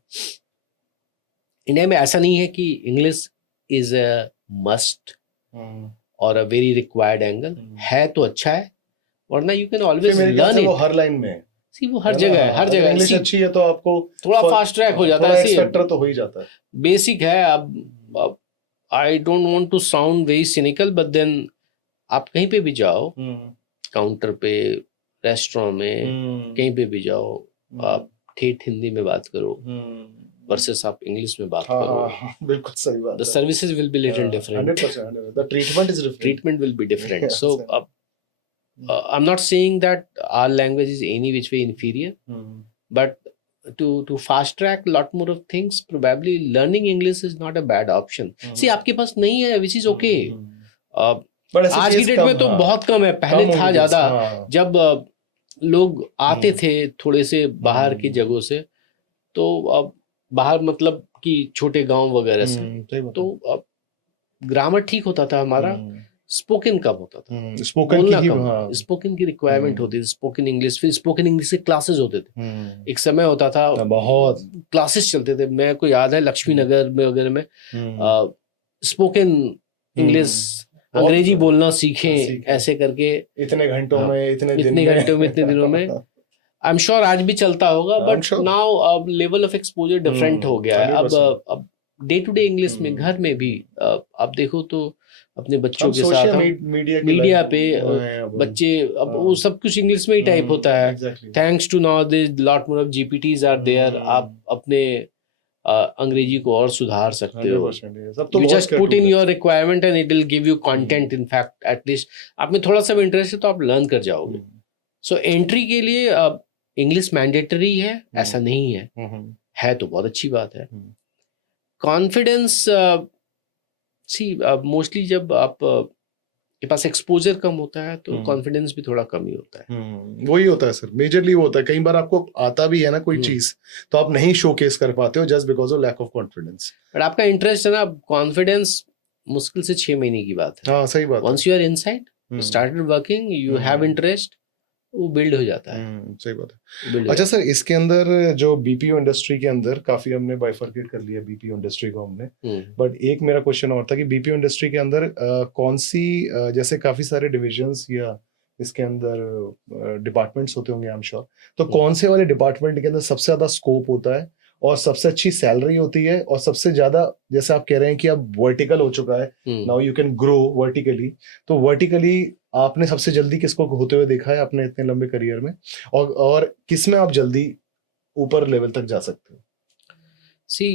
इंडिया में ऐसा नहीं है कि इंग्लिश इज अ मस्ट और अ वेरी रिक्वायर्ड एंगल है, तो अच्छा है, वरना यू कैन फिर ऑलवेज मेरे ख्याल लर्न से वो इट। हर लाइन में है। सी वो हर है ना? जगह है, हाँ, हर अगर जगह इंग्लिश सी अच्छी है तो आपको थोड़ा फास्ट ट्रैक हो जाता थोड़ा है। एक्स सी फैक्टर तो हो ही जाता है। बेसिक है। अब I don't want to sound very cynical, but then आप कहीं पे भी जाओ, काउंटर पे, रेस्टोरेंट में, कहीं पे भी जाओ, आप ठेठ हिंदी में बात करो वर्सेस आप इंग्लिश में बात हाँ करो, हाँ बिल्कुल सही बात the है। services will be little different. 100%, the treatment is different. Treatment will be different. Yes, So sir. I'm not saying that our language is any which way inferior, but to fast track a lot more of things, probably learning English is not a bad option. See, आपके पास नहीं है, which is okay. But ऐसे आज की case date कम, में तो हाँ, बहुत कम है, पहले कम था होंगे ज्यादा। case, हाँ। जब लोग आते थे थोड़े से बाहर की हम्म। जगहों से, तो अब बाहर मतलब कि छोटे गांव वगैरह से, सही बात तो अब ग्रामर ठीक होता था हमारा, स्पोकन कम होता था, है। स्पोकन की बोलना ही, कम, हाँ। स्पोकन की रिक्वायरमेंट होती थी, स्पोकन इंग्लिश। फिर स्पोकन इंग्लिश के क्लासेस होते थे, एक समय होता था, बहुत क्लासेस चलते थे। मेरे को याद है लक्ष्मी नगर में वगैरह में स्पोकन इंग्लिश, अंग्रेजी बोलना सीखें ऐसे करके, इतने घंटों में, इतने घंटों में, इतने दिनों में। आई एम श्योर आज भी चलता होगा, I'm बट sure. नाउ अब लेवल ऑफ एक्सपोजर डिफरेंट हो गया है। 100%. अब डे टू डे इंग्लिश में घर में भी आप देखो तो अपने बच्चों हम के साथ सोशल हम मीडिया मीडिया पे अब बच्चे, अब वो सब कुछ इंग्लिश में ही टाइप होता है। Exactly. Thanks to now this lot more of GPTs are there. आप अपने अंग्रेजी को और सुधार सकते हो। 100%, सब तो यू बहुत just put in your requirement and it will give you content. In fact at least आप में थोड़ा सा भी इंटरेस्ट है तो आप लर्न कर जाओगे। सो एंट्री के लिए इंग्लिश मैंडेटरी है ऐसा नहीं है तो बहुत अच्छी बात है। कॉन्फिडेंस, सी मोस्टली जब आप के पास एक्सपोजर कम होता है तो कॉन्फिडेंस भी थोड़ा कम ही होता है। वही होता है सर, मेजरली वो होता है। कई बार आपको आता भी है ना कोई चीज, तो आप नहीं शोकेस कर पाते हो just because of lack of confidence. But आपका इंटरेस्ट है ना, कॉन्फिडेंस मुश्किल से 6 महीने की बात है। हाँ सही बात। Once you are inside, started working, you have interest, वो बिल्ड हो जाता है। सही बात है। अच्छा सर, इसके अंदर जो बीपीओ इंडस्ट्री के अंदर काफी हमने बाइफरकेट कर लिया बीपीओ इंडस्ट्री को हमने, बट एक मेरा क्वेश्चन और था कि बीपीओ इंडस्ट्री के अंदर कौन सी जैसे काफी सारे डिविजन्स या इसके अंदर डिपार्टमेंट्स होते होंगे आई एम श्योर, तो कौन से वाले डिपार्टमेंट के अंदर सबसे ज्यादा स्कोप होता है और सबसे अच्छी सैलरी होती है और सबसे ज्यादा, जैसे आप कह रहे हैं कि अब वर्टिकल हो चुका है, now you can grow vertically, तो वर्टिकली आपने सबसे जल्दी किसको होते हुए देखा है अपने इतने लंबे करियर में, और किस में आप जल्दी ऊपर लेवल तक जा सकते हो? सी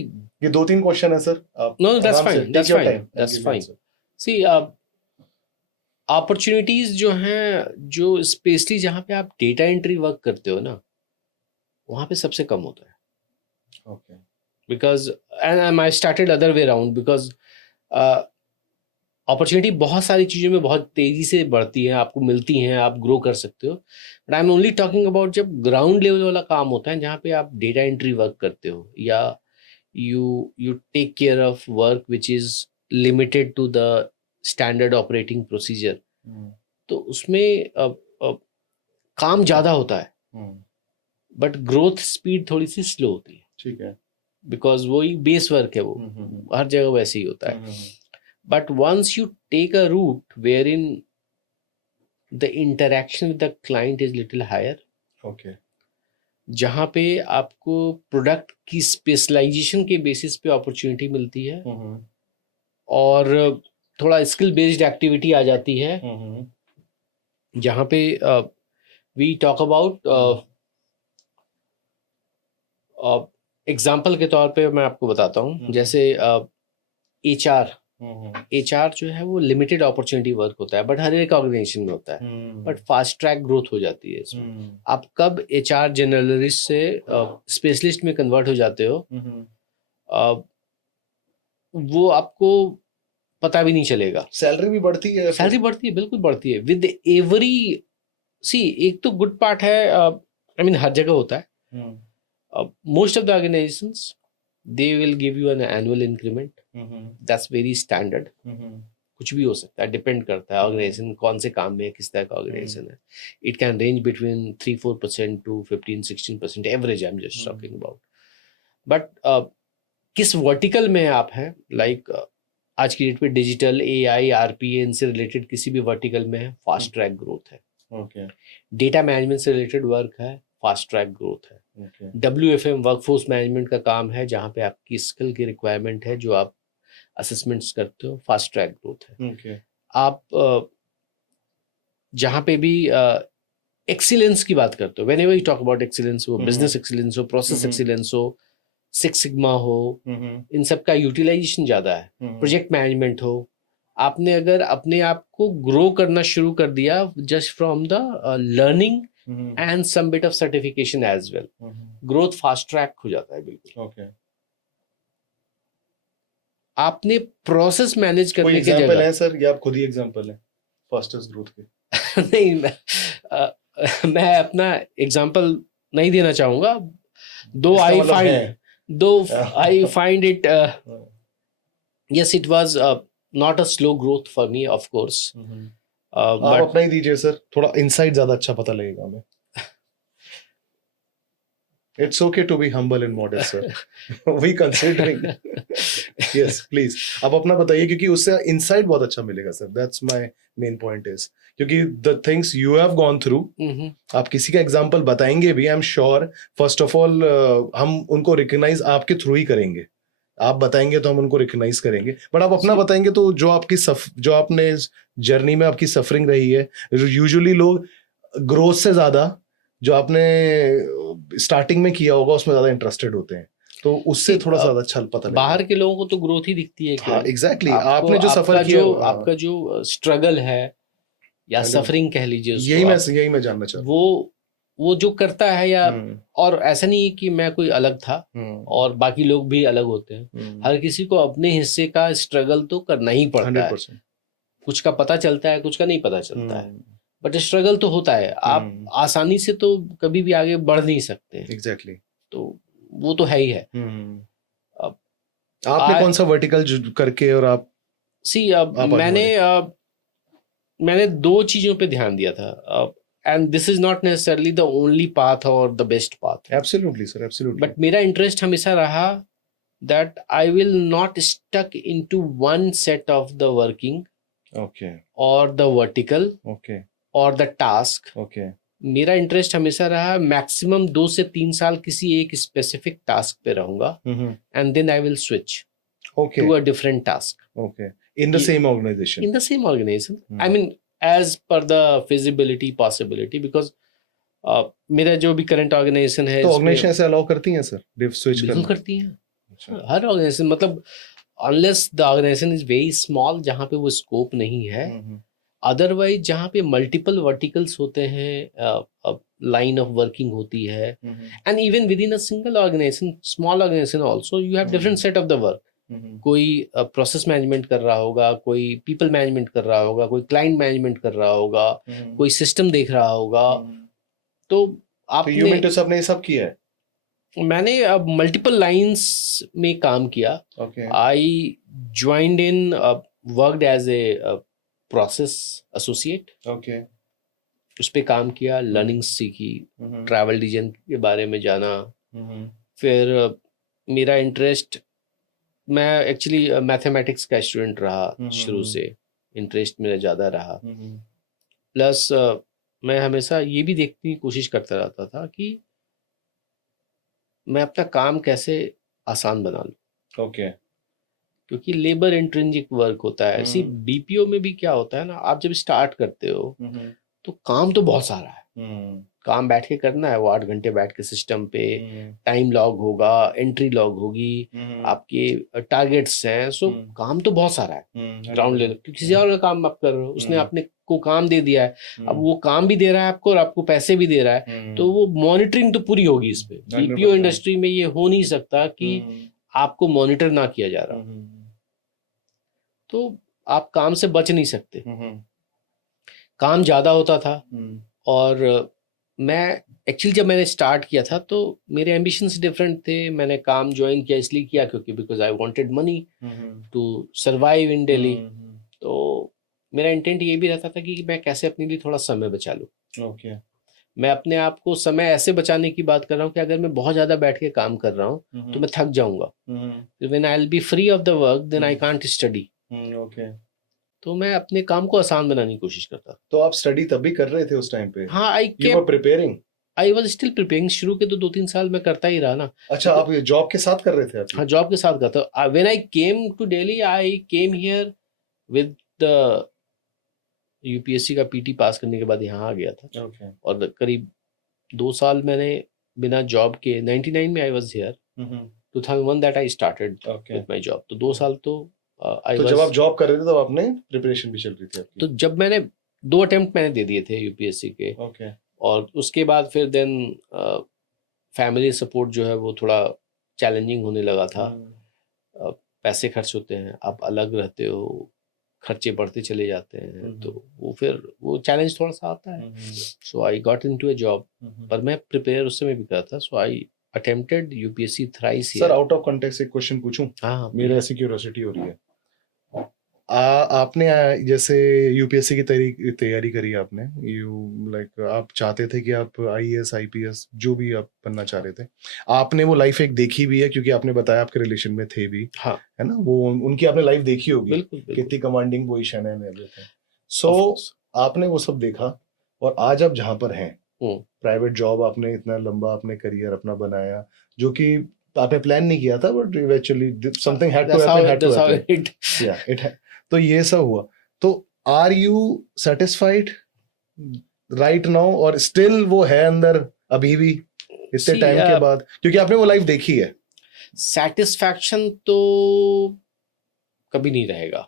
ये 2-3 क्वेश्चन है sir. No that's fine. See opportunities जो हैं, जो स्पेशली जहाँ पे आप डेटा एंट्री वर्क करते हो ना, वहाँ पे सबसे कम होता है। Okay. Because and I started other way around because opportunity बहुत सारी चीज़ों में बहुत तेज़ी से बढ़ती है, आपको मिलती हैं, आप ग्रो कर सकते हो। But I am only talking about जब ग्राउंड लेवल वाला काम होता है, जहाँ पे आप डेटा एंट्री वर्क करते हो या you take care of work which is limited to the standard operating procedure, तो उसमें काम ज़्यादा होता है बट ग्रोथ स्पीड थोड़ी सी स्लो होती है। ठीक है, बिकॉज वही बेस वर्क है, वो हर जगह वैसे ही होता है। But once you take a route where in the interaction with the client is little higher, okay, जहाँ पे आपको प्रोडक्ट की स्पेशलाइजेशन के बेसिस पे अपॉर्चुनिटी मिलती है और थोड़ा स्किल बेस्ड एक्टिविटी आ जाती है, जहाँ पे वी टॉक अबाउट एग्जाम्पल के तौर पे मैं आपको बताता हूँ, जैसे एचआर जो है वो लिमिटेड अपॉर्चुनिटी वर्क होता है बट हर एक ऑर्गेनाइजेशन में होता है, बट फास्ट ट्रैक ग्रोथ हो जाती है इसमें। आप कब एचआर जनरलिस्ट से स्पेशलिस्ट में कन्वर्ट हो जाते हो वो आपको पता भी नहीं चलेगा। सैलरी भी बढ़ती है, सैलरी बढ़ती है, बिल्कुल बढ़ती है विद एवरी। सी एक तो गुड पार्ट है, आई मीन हर जगह होता है, most of the organizations they will give you an annual increment, that's very standard, कुछ भी हो सकता है, डिपेंड करता है ऑर्गेनाइजेशन कौन से काम में है, किस तरह का ऑर्गेनाइजेशन है। It can range between 3-4% to 15-16% average, I am just talking about. But किस वर्टिकल में आप हैं, लाइक आज की डेट पे डिजिटल, एआई, आरपीए, इनसे रिलेटेड किसी भी वर्टिकल में है, फास्ट ट्रैक ग्रोथ है। ओके डेटा मैनेजमेंट से रिलेटेड वर्क है, फास्ट ट्रैक ग्रोथ है। ओके WFM वर्कफोर्स मैनेजमेंट का काम है, जहाँ पे आपकी स्किल की रिक्वायरमेंट है, जो आप असेसमेंट्स करते हो, फास्ट ट्रैक ग्रोथ है। ओके आप जहाँ पे भी एक्सीलेंस की बात करते हो, whenever you talk about excellence, हो बिजनेस एक्सीलेंस हो, प्रोसेस एक्सीलेंस हो, सिक्स सिग्मा हो, इन सब का यूटिलाइजेशन ज़्यादा है। प्रोजेक्ट मैनेजमेंट हो, आपने अगर अपने आप को ग्रो करना शुरू कर दिया just from the learning and some bit of certification as well, growth fast track हो जाता है बिल्कुल। ओके आपने प्रोसेस मैनेज कोई करने की एग्जांपल जगह है सर, या आप खुद ही एग्जांपल है फास्टेस्ट ग्रोथ के? नहीं, मैं अपना एग्जांपल नहीं देना चाहूंगा, दो इसका आई मतलब फाइंड है दो I find it, yes, it was not a slow growth for me, of course, आप but अपना ही दीजिए सर, थोड़ा इनसाइट ज्यादा अच्छा पता लगेगा हमें। It's okay to be humble and modest, sir. We considering. Yes, please. आप अपना बताइए, क्योंकि उससे इंसाइट बहुत अच्छा मिलेगा sir. That's my main point is, क्योंकि the things you have gone through, आप किसी का एग्जांपल बताएंगे भी, I am sure first of all हम उनको रिकग्नाइज आपके थ्रू ही करेंगे। आप बताएंगे तो हम उनको रिकग्नाइज करेंगे, बट आप अपना बताएंगे तो जो आपकी जो आपने जर्नी में आपकी सफरिंग रही है, यूजुअली लोग ग्रोथ से ज्यादा जो आपने स्टार्टिंग में किया होगा उसमें ज्यादा इंटरेस्टेड होते हैं, तो उससे थोड़ा सा ज्यादा अच्छा पता लगेगा। बाहर के लोगों को तो ग्रोथ ही दिखती है। हाँ एग्जैक्टली, आपको आपने जो सफर किया, आपका जो स्ट्रगल है या सफरिंग कह लीजिए उसको, यही मैं जानना चाहता हूँ। वो जो करता है, या और ऐसा नहीं है कि मैं कोई अलग था और बाकी लोग भी अलग होते हैं। हर किसी को अपने हिस्से का स्ट्रगल तो करना ही पड़ता है। कुछ का पता चलता है, कुछ का नहीं पता चलता है, बट स्ट्रगल तो होता है। आप आसानी से तो कभी भी आगे बढ़ नहीं सकते। एग्जैक्टली तो वो तो है ही है। अब आपने कौन सा वर्टिकल करके, और आप अब मैंने दो चीजों पे ध्यान दिया था, and this is not necessarily the only path और the best path. Absolutely sir, absolutely. But मेरा इंटरेस्ट हमेशा रहा that I will not stuck into one set of the working, okay, और द वर्टिकल, ओके, और the task. Okay. मेरा interest हमेशा रहा maximum 2 से 3 साल किसी एक स्पेसिफिक टास्क पे रहूंगा, and then I will switch to a different task. Okay, in the same organization? In the same organization. I mean, as per the feasibility, possibility, because मेरा जो भी करंट ऑर्गेनाइजेशन है, तो ऑर्गेनाइजेशन ऐसे allow करती हैं सर स्विच करना? बिल्कुल करती हैं। हर ऑर्गेनाइजेशन, मतलब unless the organization is very small, जहाँ पे वो स्कोप नहीं है, अदरवाइज जहाँ पे मल्टीपल वर्टिकल्स होते हैं, लाइन ऑफ वर्किंग होती है, and even with in a single organization, small organization also, you have different set of the work. कोई प्रोसेस मैनेजमेंट कर रहा होगा, कोई पीपल मैनेजमेंट कर रहा होगा, कोई क्लाइंट मैनेजमेंट कर रहा होगा, कोई सिस्टम देख रहा होगा। तो आपने ये सब किया है? मैंने अब मल्टीपल लाइंस में काम किया। I joined in, worked as a process associate. उस पे काम किया, लर्निंग सीखी, ट्रैवल डिजाइन के बारे में जाना। फिर मेरा इंटरेस्ट, मैं एक्चुअली मैथमेटिक्स का स्टूडेंट रहा शुरू से, इंटरेस्ट मेरा ज़्यादा रहा। प्लस मैं हमेशा ये भी देखने की कोशिश करता रहता था कि मैं अपना काम कैसे आसान बना लूँ। क्योंकि लेबर इंट्रिंसिक वर्क होता है। सी BPO में भी क्या होता है ना, आप जब स्टार्ट करते हो तो काम तो बहुत सारा है, काम बैठ के करना है। वो 8 घंटे बैठ के सिस्टम पे टाइम लॉग होगा, एंट्री लॉग होगी, आपके टारगेट्स हैं, सो काम तो बहुत सारा है ग्राउंड लेवल। किसी और का काम आप कर रहे हो, उसने आपने को काम दे दिया है, अब वो काम भी दे रहा है आपको और आपको पैसे भी दे रहा है, तो वो मॉनिटरिंग तो पूरी होगी इस पे। BPO इंडस्ट्री में ये हो नहीं सकता कि आपको मॉनिटर ना किया जा रहा, तो आप काम से बच नहीं सकते। काम ज़्यादा होता था, और मैं एक्चुअली जब मैंने स्टार्ट किया था तो मेरे एम्बिशंस डिफरेंट थे। मैंने काम ज्वाइन किया इसलिए किया क्योंकि because I wanted money to survive in Delhi. तो मेरा इंटेंट ये भी रहता था कि मैं कैसे अपने लिए थोड़ा समय बचा लूँ। मैं अपने आप को समय ऐसे बचाने की बात कर रहा हूँ कि अगर मैं बहुत ज़्यादा बैठ के काम कर रहा हूँ तो मैं थक जाऊँगा। When I will be free of the work then I can't study. तो मैं अपने काम को आसान बनाने की कोशिश करता था। तो आप स्टडी तब भी कर रहे थे उस टाइम पे? हाँ, you were preparing? I was still preparing. शुरू के तो 2-3 साल मैं करता ही रहा ना। अच्छा, आप ये जॉब के साथ कर रहे थे आप? हाँ, जॉब के साथ करता। When I came to Delhi, I came here with the UPSC का पीटी पास करने के बाद यहाँ आ गया था। ओके। और करीब 2 साल मैंने बिना जॉब के 99 में आई was here. 2001 that I started with my job. तो 2 साल तो आई तो वाज। जब आप जॉब कर रहे थे तब आपने प्रिपरेशन भी चल रही थी आपकी? तो जब मैंने 2 अटेम्प्ट मैंने दे दिए थे यूपीएससी के। ओके। और उसके बाद फिर देन फैमिली सपोर्ट जो है वो थोड़ा चैलेंजिंग होने लगा था। पैसे खर्च होते हैं, आप अलग रहते हो, खर्चे बढ़ते चले जाते हैं, तो वो फिर वो चैलेंज थोड़ा सा आता है। So I got into a job. पर मैं प्रिपेयर उस समय भी कर था। So I attempted UPSC thrice sir, out of context एक क्वेश्चन पूछूं? हाँ, मेरे ऐसी क्यूरियोसिटी हो रही है। आपने जैसे यूपीएससी की तैयारी करी आपने, यू लाइक आप चाहते थे कि आप आईएएस आईपीएस जो भी आप बनना चाह रहे थे, आपने वो लाइफ एक देखी भी है क्योंकि आपने बताया आपके रिलेशन में थे भी, हाँ, है ना? वो उनकी आपने लाइफ देखी होगी, बिल्कुल कितनी कमांडिंग पोजीशन है एवरीथिंग। सो आपने वो सब देखा और आज आप जहाँ पर हैं, प्राइवेट जॉब, आपने इतना लंबा आपने करियर अपना बनाया जो कि आपने प्लान नहीं किया था, but eventually something had to happen, या इट। तो ये सब हुआ। तो are you satisfied right now, और स्टिल वो है अंदर अभी भी इतने टाइम के बाद, क्योंकि आपने वो लाइफ देखी है? सेटिस्फैक्शन तो कभी नहीं रहेगा।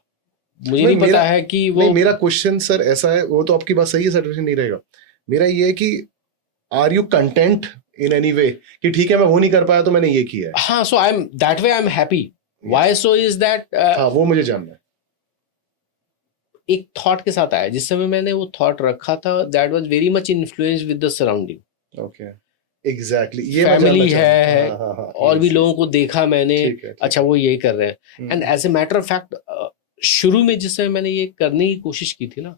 मुझे नहीं पता है कि वो नहीं, मेरा क्वेश्चन सर ऐसा है, वो तो आपकी बात सही है, सेटिस्फैक्शन नहीं रहेगा। मेरा ये है कि are you content in any way कि ठीक है मैं वो नहीं कर पाया तो मैंने ये किया है? हाँ, so I am that way, I am happy. Why so is that, हाँ, वो मुझे जानना है। एक थॉट के साथ आया जिस समय मैंने वो थॉट रखा था, that was very much influenced with the surrounding. Okay, exactly, ये फैमिली है, हाँ, और भी लोगों को देखा मैंने। अच्छा, वो यही कर रहे हैं। And as a matter of fact, शुरू में जिस समय मैंने ये करने की कोशिश की थी ना,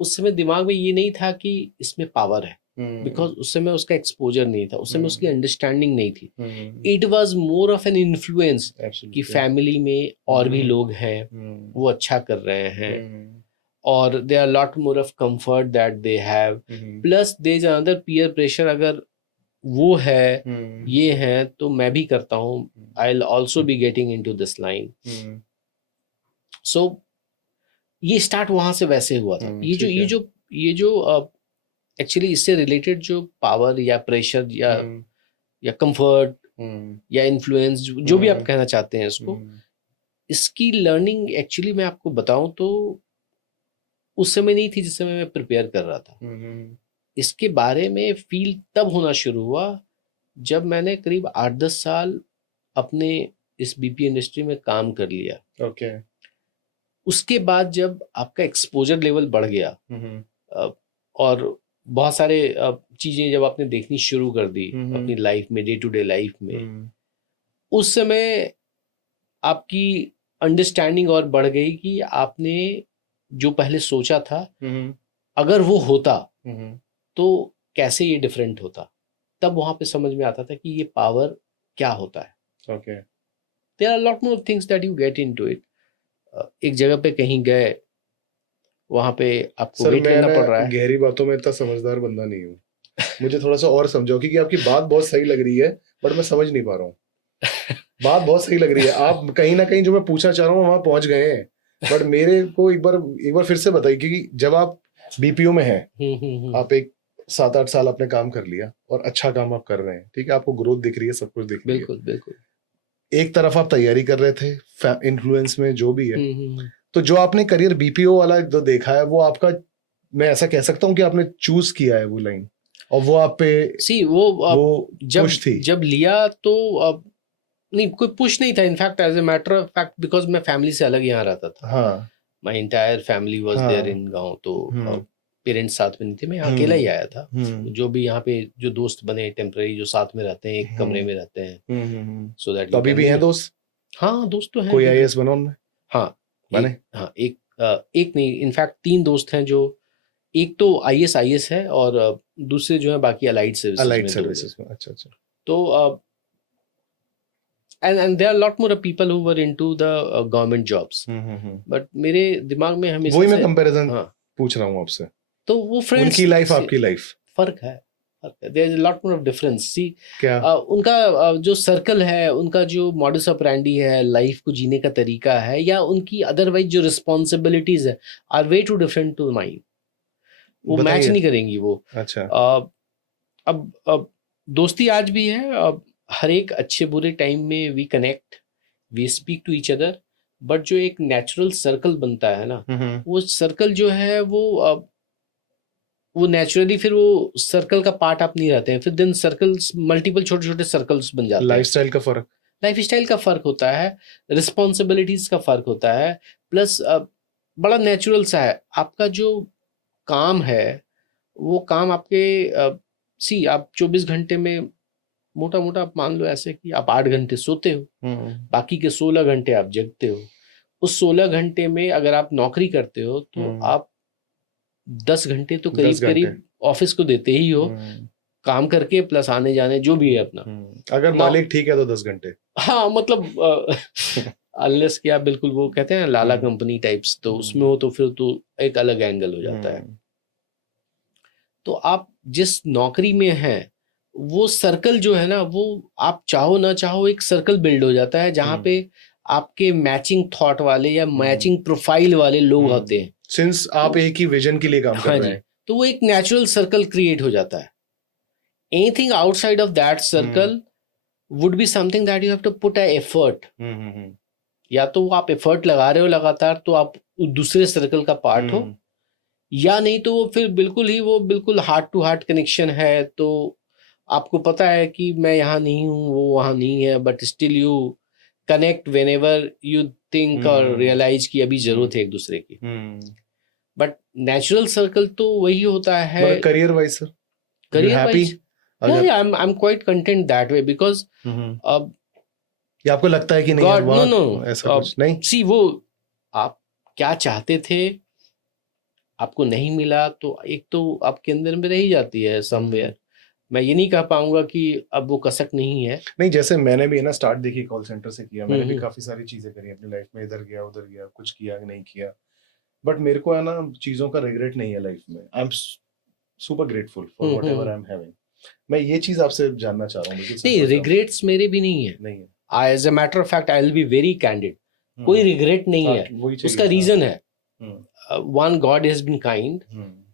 उस समय दिमाग में ये नहीं था कि इसमें पावर है, बिकॉज उस समय उसका एक्सपोजर नहीं था, उस समय उसकी अंडरस्टैंडिंग नहीं थी। It was more of an influence कि फैमिली में और भी लोग हैं, वो अच्छा कर रहे हैं, और they are lot more of comfort that they have, plus they is another peer pressure. अगर वो है, ये है, तो मैं भी करता हूँ, I will also be getting into this line. So ये स्टार्ट वहां से वैसे हुआ था। ये जो एक्चुअली इससे रिलेटेड जो पावर या प्रेशर या कंफर्ट या इन्फ्लुएंस, जो भी आप कहना चाहते हैं इसको, इसकी लर्निंग एक्चुअली मैं आपको बताऊं तो उस समय नहीं थी जिस समय मैं प्रिपेयर कर रहा था। इसके बारे में फील तब होना शुरू हुआ जब मैंने करीब 8-10 साल अपने इस बीपी इंडस्ट्री में काम कर लिया। ओके। उसके बाद जब आपका एक्सपोजर लेवल बढ़ गया, और बहुत सारे चीजें जब आपने देखनी शुरू कर दी अपनी लाइफ में, डे टू डे लाइफ में, उस समय आपकी अंडरस्टैंडिंग और बढ़ गई कि आपने जो पहले सोचा था, अगर वो होता तो कैसे ये डिफरेंट होता। तब वहां पे समझ में आता था कि ये पावर क्या होता है। Okay. There are lot more things that you get into it. एक जगह पे कहीं गए, वहां पे आपको वेट करना पड़ रहा है। गहरी बातों में इतना समझदार बंदा नहीं हूँ, मुझे थोड़ा सा और समझाओ, क्योंकि आपकी बात बहुत सही लग रही है बट मैं समझ नहीं पा रहा हूँ। बात बहुत सही लग रही है, आप कहीं ना कहीं जो मैं पूछना चाह रहा हूँ वहां पहुंच गए हैं, बट मेरे को एक बार फिर से बताइए, क्योंकि जब आप बीपीओ में हैं, आप एक 7-8 साल आपने काम कर लिया और अच्छा काम आप कर रहे हैं, ठीक है, आपको ग्रोथ दिख रही है, सब कुछ दिख रही है, बिल्कुल बिल्कुल। एक तरफ आप तैयारी कर रहे थे इन्फ्लुएंस में जो भी है, तो जो आपने करियर बीपीओ वाला जो देखा है वो आपका, मैं ऐसा कह सकता हूँ कि आपने चूज किया है वो लाइन, और वो आप पे वो जब लिया तो नहीं, कोई पुश नहीं था। In fact as a matter of fact, because मैं फैमिली से अलग यहाँ रहता था। हाँ, my entire family was there in गांव, तो पेरेंट्स साथ में नहीं थे, मैं यहाँ अकेला ही आया था। जो भी यहाँ पे जो दोस्त बने टेम्पररी, जो साथ में रहते हैं, एक कमरे में रहते हैं, सो दैट अभी भी हैं दोस्त? हाँ, दोस्त तो हैं। कोई आईएएस बना उनमें? हाँ बने? हाँ, एक नहीं, इनफैक्ट 3 दोस्त हैं, जो एक तो आईएएस है और दूसरे जो है बाकी अलाइड सर्विसेज में। अच्छा। तो and there are a lot more people who were into the government jobs. But मेरे दिमाग में हमेशा वही मैं से कंपैरिजन हाँ पूछ रहा हूँ आपसे, तो वो फ्रेंड्स उनकी लाइफ आपकी लाइफ फर्क है there is a lot more of difference see क्या? उनका जो सर्कल है, उनका जो मॉडस ऑपरेंडी है, लाइफ को जीने का तरीका है, या उनकी अदरवाइज जो रिस्पॉन्सिबिलिटीज है are way too different to mind. वो मैच बताइए। नहीं करेंगी वो. अच्छा, अब दोस्ती आज भी है. अब हर एक अच्छे बुरे टाइम में we connect, we speak to each other, but जो एक नेचुरल सर्कल बनता है ना, वो सर्कल जो है वो नेचुरली फिर वो सर्कल का पार्ट आप नहीं रहते हैं. फिर देन सर्कल्स मल्टीपल छोटे छोटे सर्कल्स बन जाते हैं. लाइफस्टाइल का फर्क, लाइफ स्टाइल का फर्क होता है, रिस्पॉन्सिबिलिटीज का फर्क होता है, प्लस बड़ा नेचुरल सा है. आपका जो काम है वो काम आपके आप 24 घंटे में मोटा मोटा आप मान लो ऐसे कि आप 8 घंटे सोते हो, बाकी के 16 घंटे आप जगते हो. उस 16 घंटे में अगर आप नौकरी करते हो तो आप 10 घंटे तो करीब करीब ऑफिस को देते ही हो, काम करके प्लस आने जाने जो भी है अपना. अगर मालिक ठीक है तो 10 घंटे. हाँ मतलब अनलेस कि आप बिल्कुल वो कहते हैं लाला कंपनी टाइप्स, तो उसमें हो तो फिर तो एक अलग एंगल हो जाता है. तो आप जिस नौकरी में हैं वो सर्कल जो है ना, वो आप चाहो ना चाहो एक सर्कल बिल्ड हो जाता है जहाँ पे आपके मैचिंग थॉट वाले या मैचिंग प्रोफाइल वाले लोग होते हैं. सिंस आप एक ही विजन के लिए काम कर रहे हैं, तो वो एक नेचुरल सर्कल क्रिएट हो जाता है. Anything outside of that circle would be something that you have to put a effort. या तो आप एफर्ट लगा रहे हो लगातार तो आप दूसरे सर्कल का पार्ट हो, या नहीं तो वो फिर बिल्कुल हार्ट टू हार्ट कनेक्शन है. तो आपको पता है कि मैं यहाँ नहीं हूँ, वो वहाँ नहीं है, but still you connect when ever you think और रियलाइज कि अभी जरूरत है एक दूसरे की. बट नेचुरल सर्कल तो वही होता है. Career wise sir, career wise अगर I am quite content that way because अब या आपको लगता है कि नहीं यार नो ऐसा कुछ नहीं. सी वो आप क्या चाहते थे आपको नहीं मिला तो एक तो आपके अंदर में रह जाती है समवेयर. मैं ये नहीं कह पाऊंगा कि अब वो कसक नहीं है. नहीं, जैसे मैंने भी है ना स्टार्ट देखी कॉल सेंटर से किया, मैंने भी काफी सारी चीजें करी अपनी लाइफ में, इधर गया उधर गया, कुछ किया नहीं किया, बट मेरे को है ना चीजों का रिग्रेट नहीं है लाइफ में. I am super grateful for whatever I am having. मैं ये चीज आपसे जानना चाह रहा हूँ. नहीं, रिग्रेट्स मेरे भी नहीं है. As a matter of fact I will be very candid. कोई रिग्रेट नहीं है. उसका रीजन है one, God has been kind.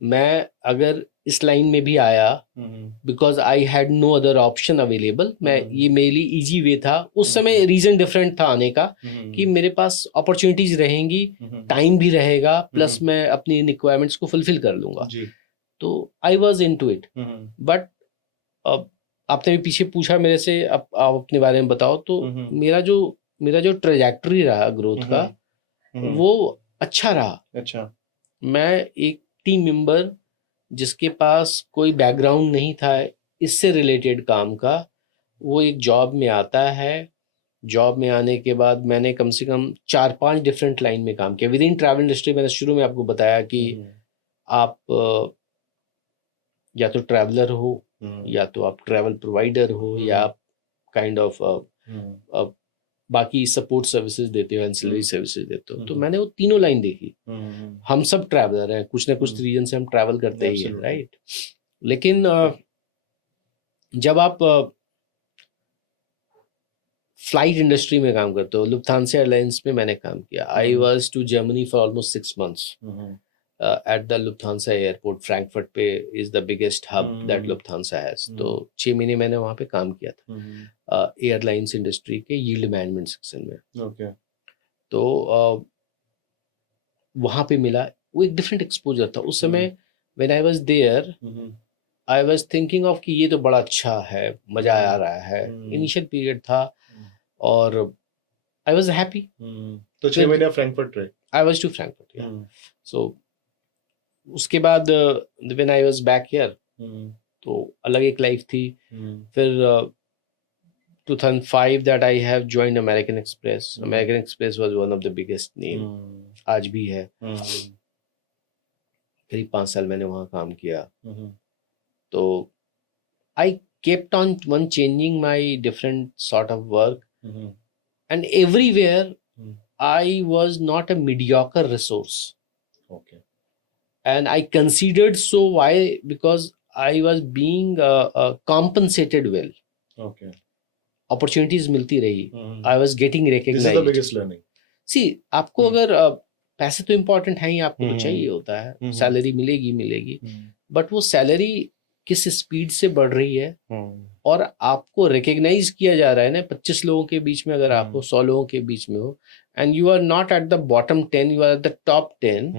मैं अगर इस लाइन में भी आया because I had no other option available. मैं ये मेरे लिए इजी वे था. उस समय रीजन डिफरेंट था आने का कि मेरे पास अपॉर्चुनिटीज रहेंगी, टाइम भी रहेगा, प्लस मैं अपनी रिक्वायरमेंट्स को फुलफिल कर लूंगा. तो I was into it. But अब आपने भी पीछे पूछा मेरे से, अब आप अपने बारे में बताओ. तो मेरा जो ट्रेजेक्टरी रहा ग्रोथ का वो अच्छा रहा. अच्छा, मैं एक टीम मेंबर जिसके पास कोई बैकग्राउंड नहीं था इससे रिलेटेड काम का, वो एक जॉब में आता है. जॉब में आने के बाद मैंने कम से कम 4-5 डिफरेंट लाइन में काम किया विद इन ट्रैवल इंडस्ट्री. मैंने शुरू में आपको बताया कि आप या तो ट्रैवलर हो, या तो आप ट्रैवल प्रोवाइडर हो, या आप काइंड ऑफ बाकी सपोर्ट सर्विसेज देते हो, एंसिलरी सर्विसेज देते हो. तो मैंने वो तीनों लाइन देखी. हम सब ट्रैवलर हैं, कुछ ना कुछ रीजन से हम ट्रैवल करते ही हैं, राइट. लेकिन जब आप फ्लाइट इंडस्ट्री में काम करते हो, लुफ्थांसा एयरलाइंस में मैंने काम किया. I was to Germany for almost 6 months at the Lufthansa airport. Frankfurt पे is the biggest hub that Lufthansa has. तो 6 महीने मैंने वहाँ पे काम किया था एयरलाइंस इंडस्ट्री के यील्ड मैनेजमेंट सेक्शन में. ओके. तो वहाँ पे मिला, वो एक डिफरेंट एक्सपोजर था उस समय. When I was there I was thinking of कि ये तो बड़ा अच्छा है, मजा आ रहा है. इनिशियल पीरियड था और आई वाज हैप्पी. तो 6 महीने फ्रैंकफर्ट रहे. I was to Frankfurt. So उसके बाद when I was back here तो अलग एक लाइफ थी. फिर 2005 that I have joined American Express. American Express was one of the biggest name, आज भी है. करीब 5 साल मैंने वहाँ काम किया. तो I kept on one changing my different sort of work. and everywhere Hmm. I was not a mediocre resource, Okay. and I considered so. Why? Because I was being compensated well. Okay. Opportunities मिलती रही. I was getting This is the recognized. biggest learning. See, आपको Hmm. अगर पैसे तो important है ही, आपको तो हम्म, चाहिए होता है, हम्म, सैलरी मिलेगी, बट वो सैलरी किस स्पीड से बढ़ रही है और आपको रिकग्नाइज किया जा रहा है ना 25 लोगों के बीच में, अगर आप हो 100 लोगों के बीच में हो, and you are not at the bottom 10, you are at the top 10,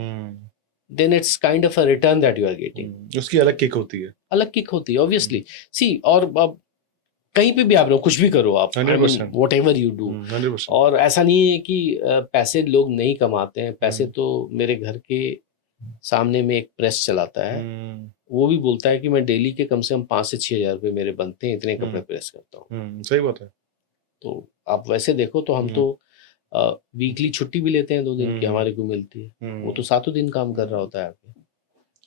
then it's kind of a return that you are getting. उसकी अलग किक होती है. अलग किक होती है ऑब्वियसली. सी, और अब कहीं पे भी आप रहो, कुछ भी करो आप, 100%. What ever you do. 100%. और ऐसा नहीं है कि पैसे लोग नहीं कमाते हैं. पैसे तो मेरे घर के सामने में एक प्रेस चलाता है, वो भी बोलता है कि मैं डेली के कम से कम 5 से 6 हज़ार रुपये मेरे बनते हैं, इतने कपड़े प्रेस करता हूँ. सही बात है. तो आप वैसे देखो तो हम तो वीकली छुट्टी भी लेते हैं 2 दिन की, हमारे को मिलती है. वो तो 7 दिन काम कर रहा होता है आगे.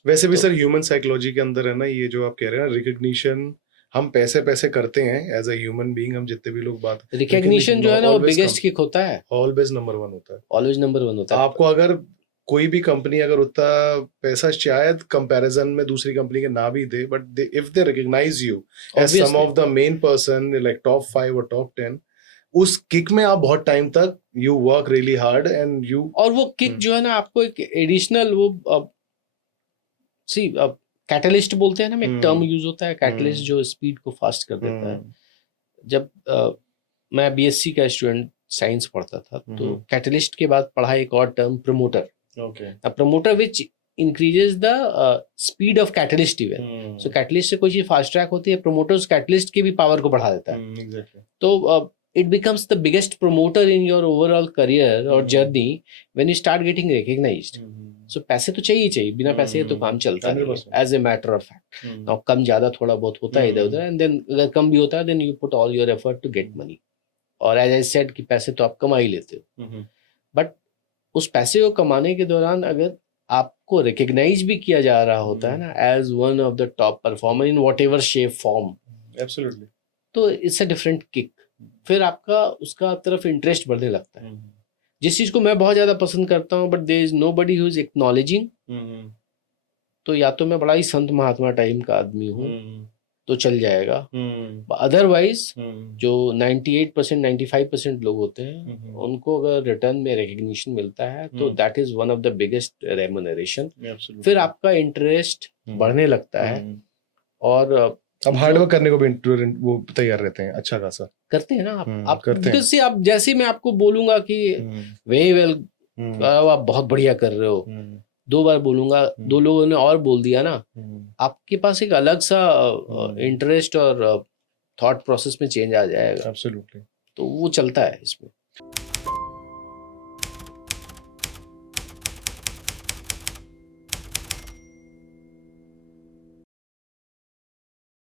वैसे भी सर ह्यूमन साइकोलॉजी के अंदर है ना ये जो आप कह रहे हैं ना, रिकग्निशन हम पैसे करते हैं एज अ ह्यूमन बीइंग. हम जितने भी लोग बात, रिकग्निशन जो है ना वो बिगेस्ट किक होता है. ऑलवेज नंबर 1 होता है. ऑलवेज नंबर 1 होता है. आपको अगर कोई भी कंपनी अगर उतना पैसा शायद कंपैरिजन में दूसरी कंपनी के ना भी दे, but if they recognise you as some of the main person like top 5 और टॉप 10, उस किक में आप बहुत टाइम तक you work really hard and you. और वो किक जो है ना आपको एक एडिशनल वो सी कैटलिस्ट बोलते हैं ना, एक टर्म यूज होता है कैटलिस्ट, जो स्पीड को फास्ट कर देता है. जब मैं बीएससी का स्टूडेंट साइंस पढ़ता था, तो कैटलिस्ट के बाद पढ़ा एक और term promoter. Promoter which increases the speed of catalyst even. So catalyst से कोई चीज फास्ट ट्रैक होती है, प्रोमोटर उस कैटलिस्ट की भी पावर को बढ़ा देता है. तो it becomes the biggest promoter in your overall career or journey when you start getting recognized. So पैसे तो चाहिए, बिना पैसे तो काम चलता नहीं as a matter of fact. Now कम ज़्यादा थोड़ा बहुत होता है इधर उधर, and then अगर कम भी होता है then you put all your effort to get money. और as I said कि पैसे तो आप कमा ही लेते हो, but उस पैसे को कमाने के दौरान अगर आपको recognize भी किया जा रहा होता है ना as one of the top performer in whatever shape form, absolutely, तो it's a different kick. फिर आपका उसका तरफ इंटरेस्ट बढ़ने लगता है. जिस चीज को मैं बहुत ज्यादा पसंद करता हूँ, but there is nobody who is acknowledging, तो या तो मैं बड़ा ही संत महात्मा टाइम का आदमी हूँ तो चल जाएगा. अदरवाइज जो 98% 95% लोग होते हैं, उनको अगर रिटर्न में रिकग्निशन मिलता है तो that is one of the biggest remuneration. फिर आपका इंटरेस्ट बढ़ने लगता है और अब हार्डवर्क करने को भी वो तैयार रहते हैं, अच्छा खासा करते हैं ना आप करते हैं. से आप जैसे मैं आपको बोलूंगा कि वेरी वेल, आप बहुत बढ़िया कर रहे हो, 2 बार बोलूंगा, 2 लोगों ने और बोल दिया ना, आपके पास एक अलग सा इंटरेस्ट और थॉट प्रोसेस में चेंज आ जाएगा. एब्सोल्युटली. तो वो चलता है इसमें.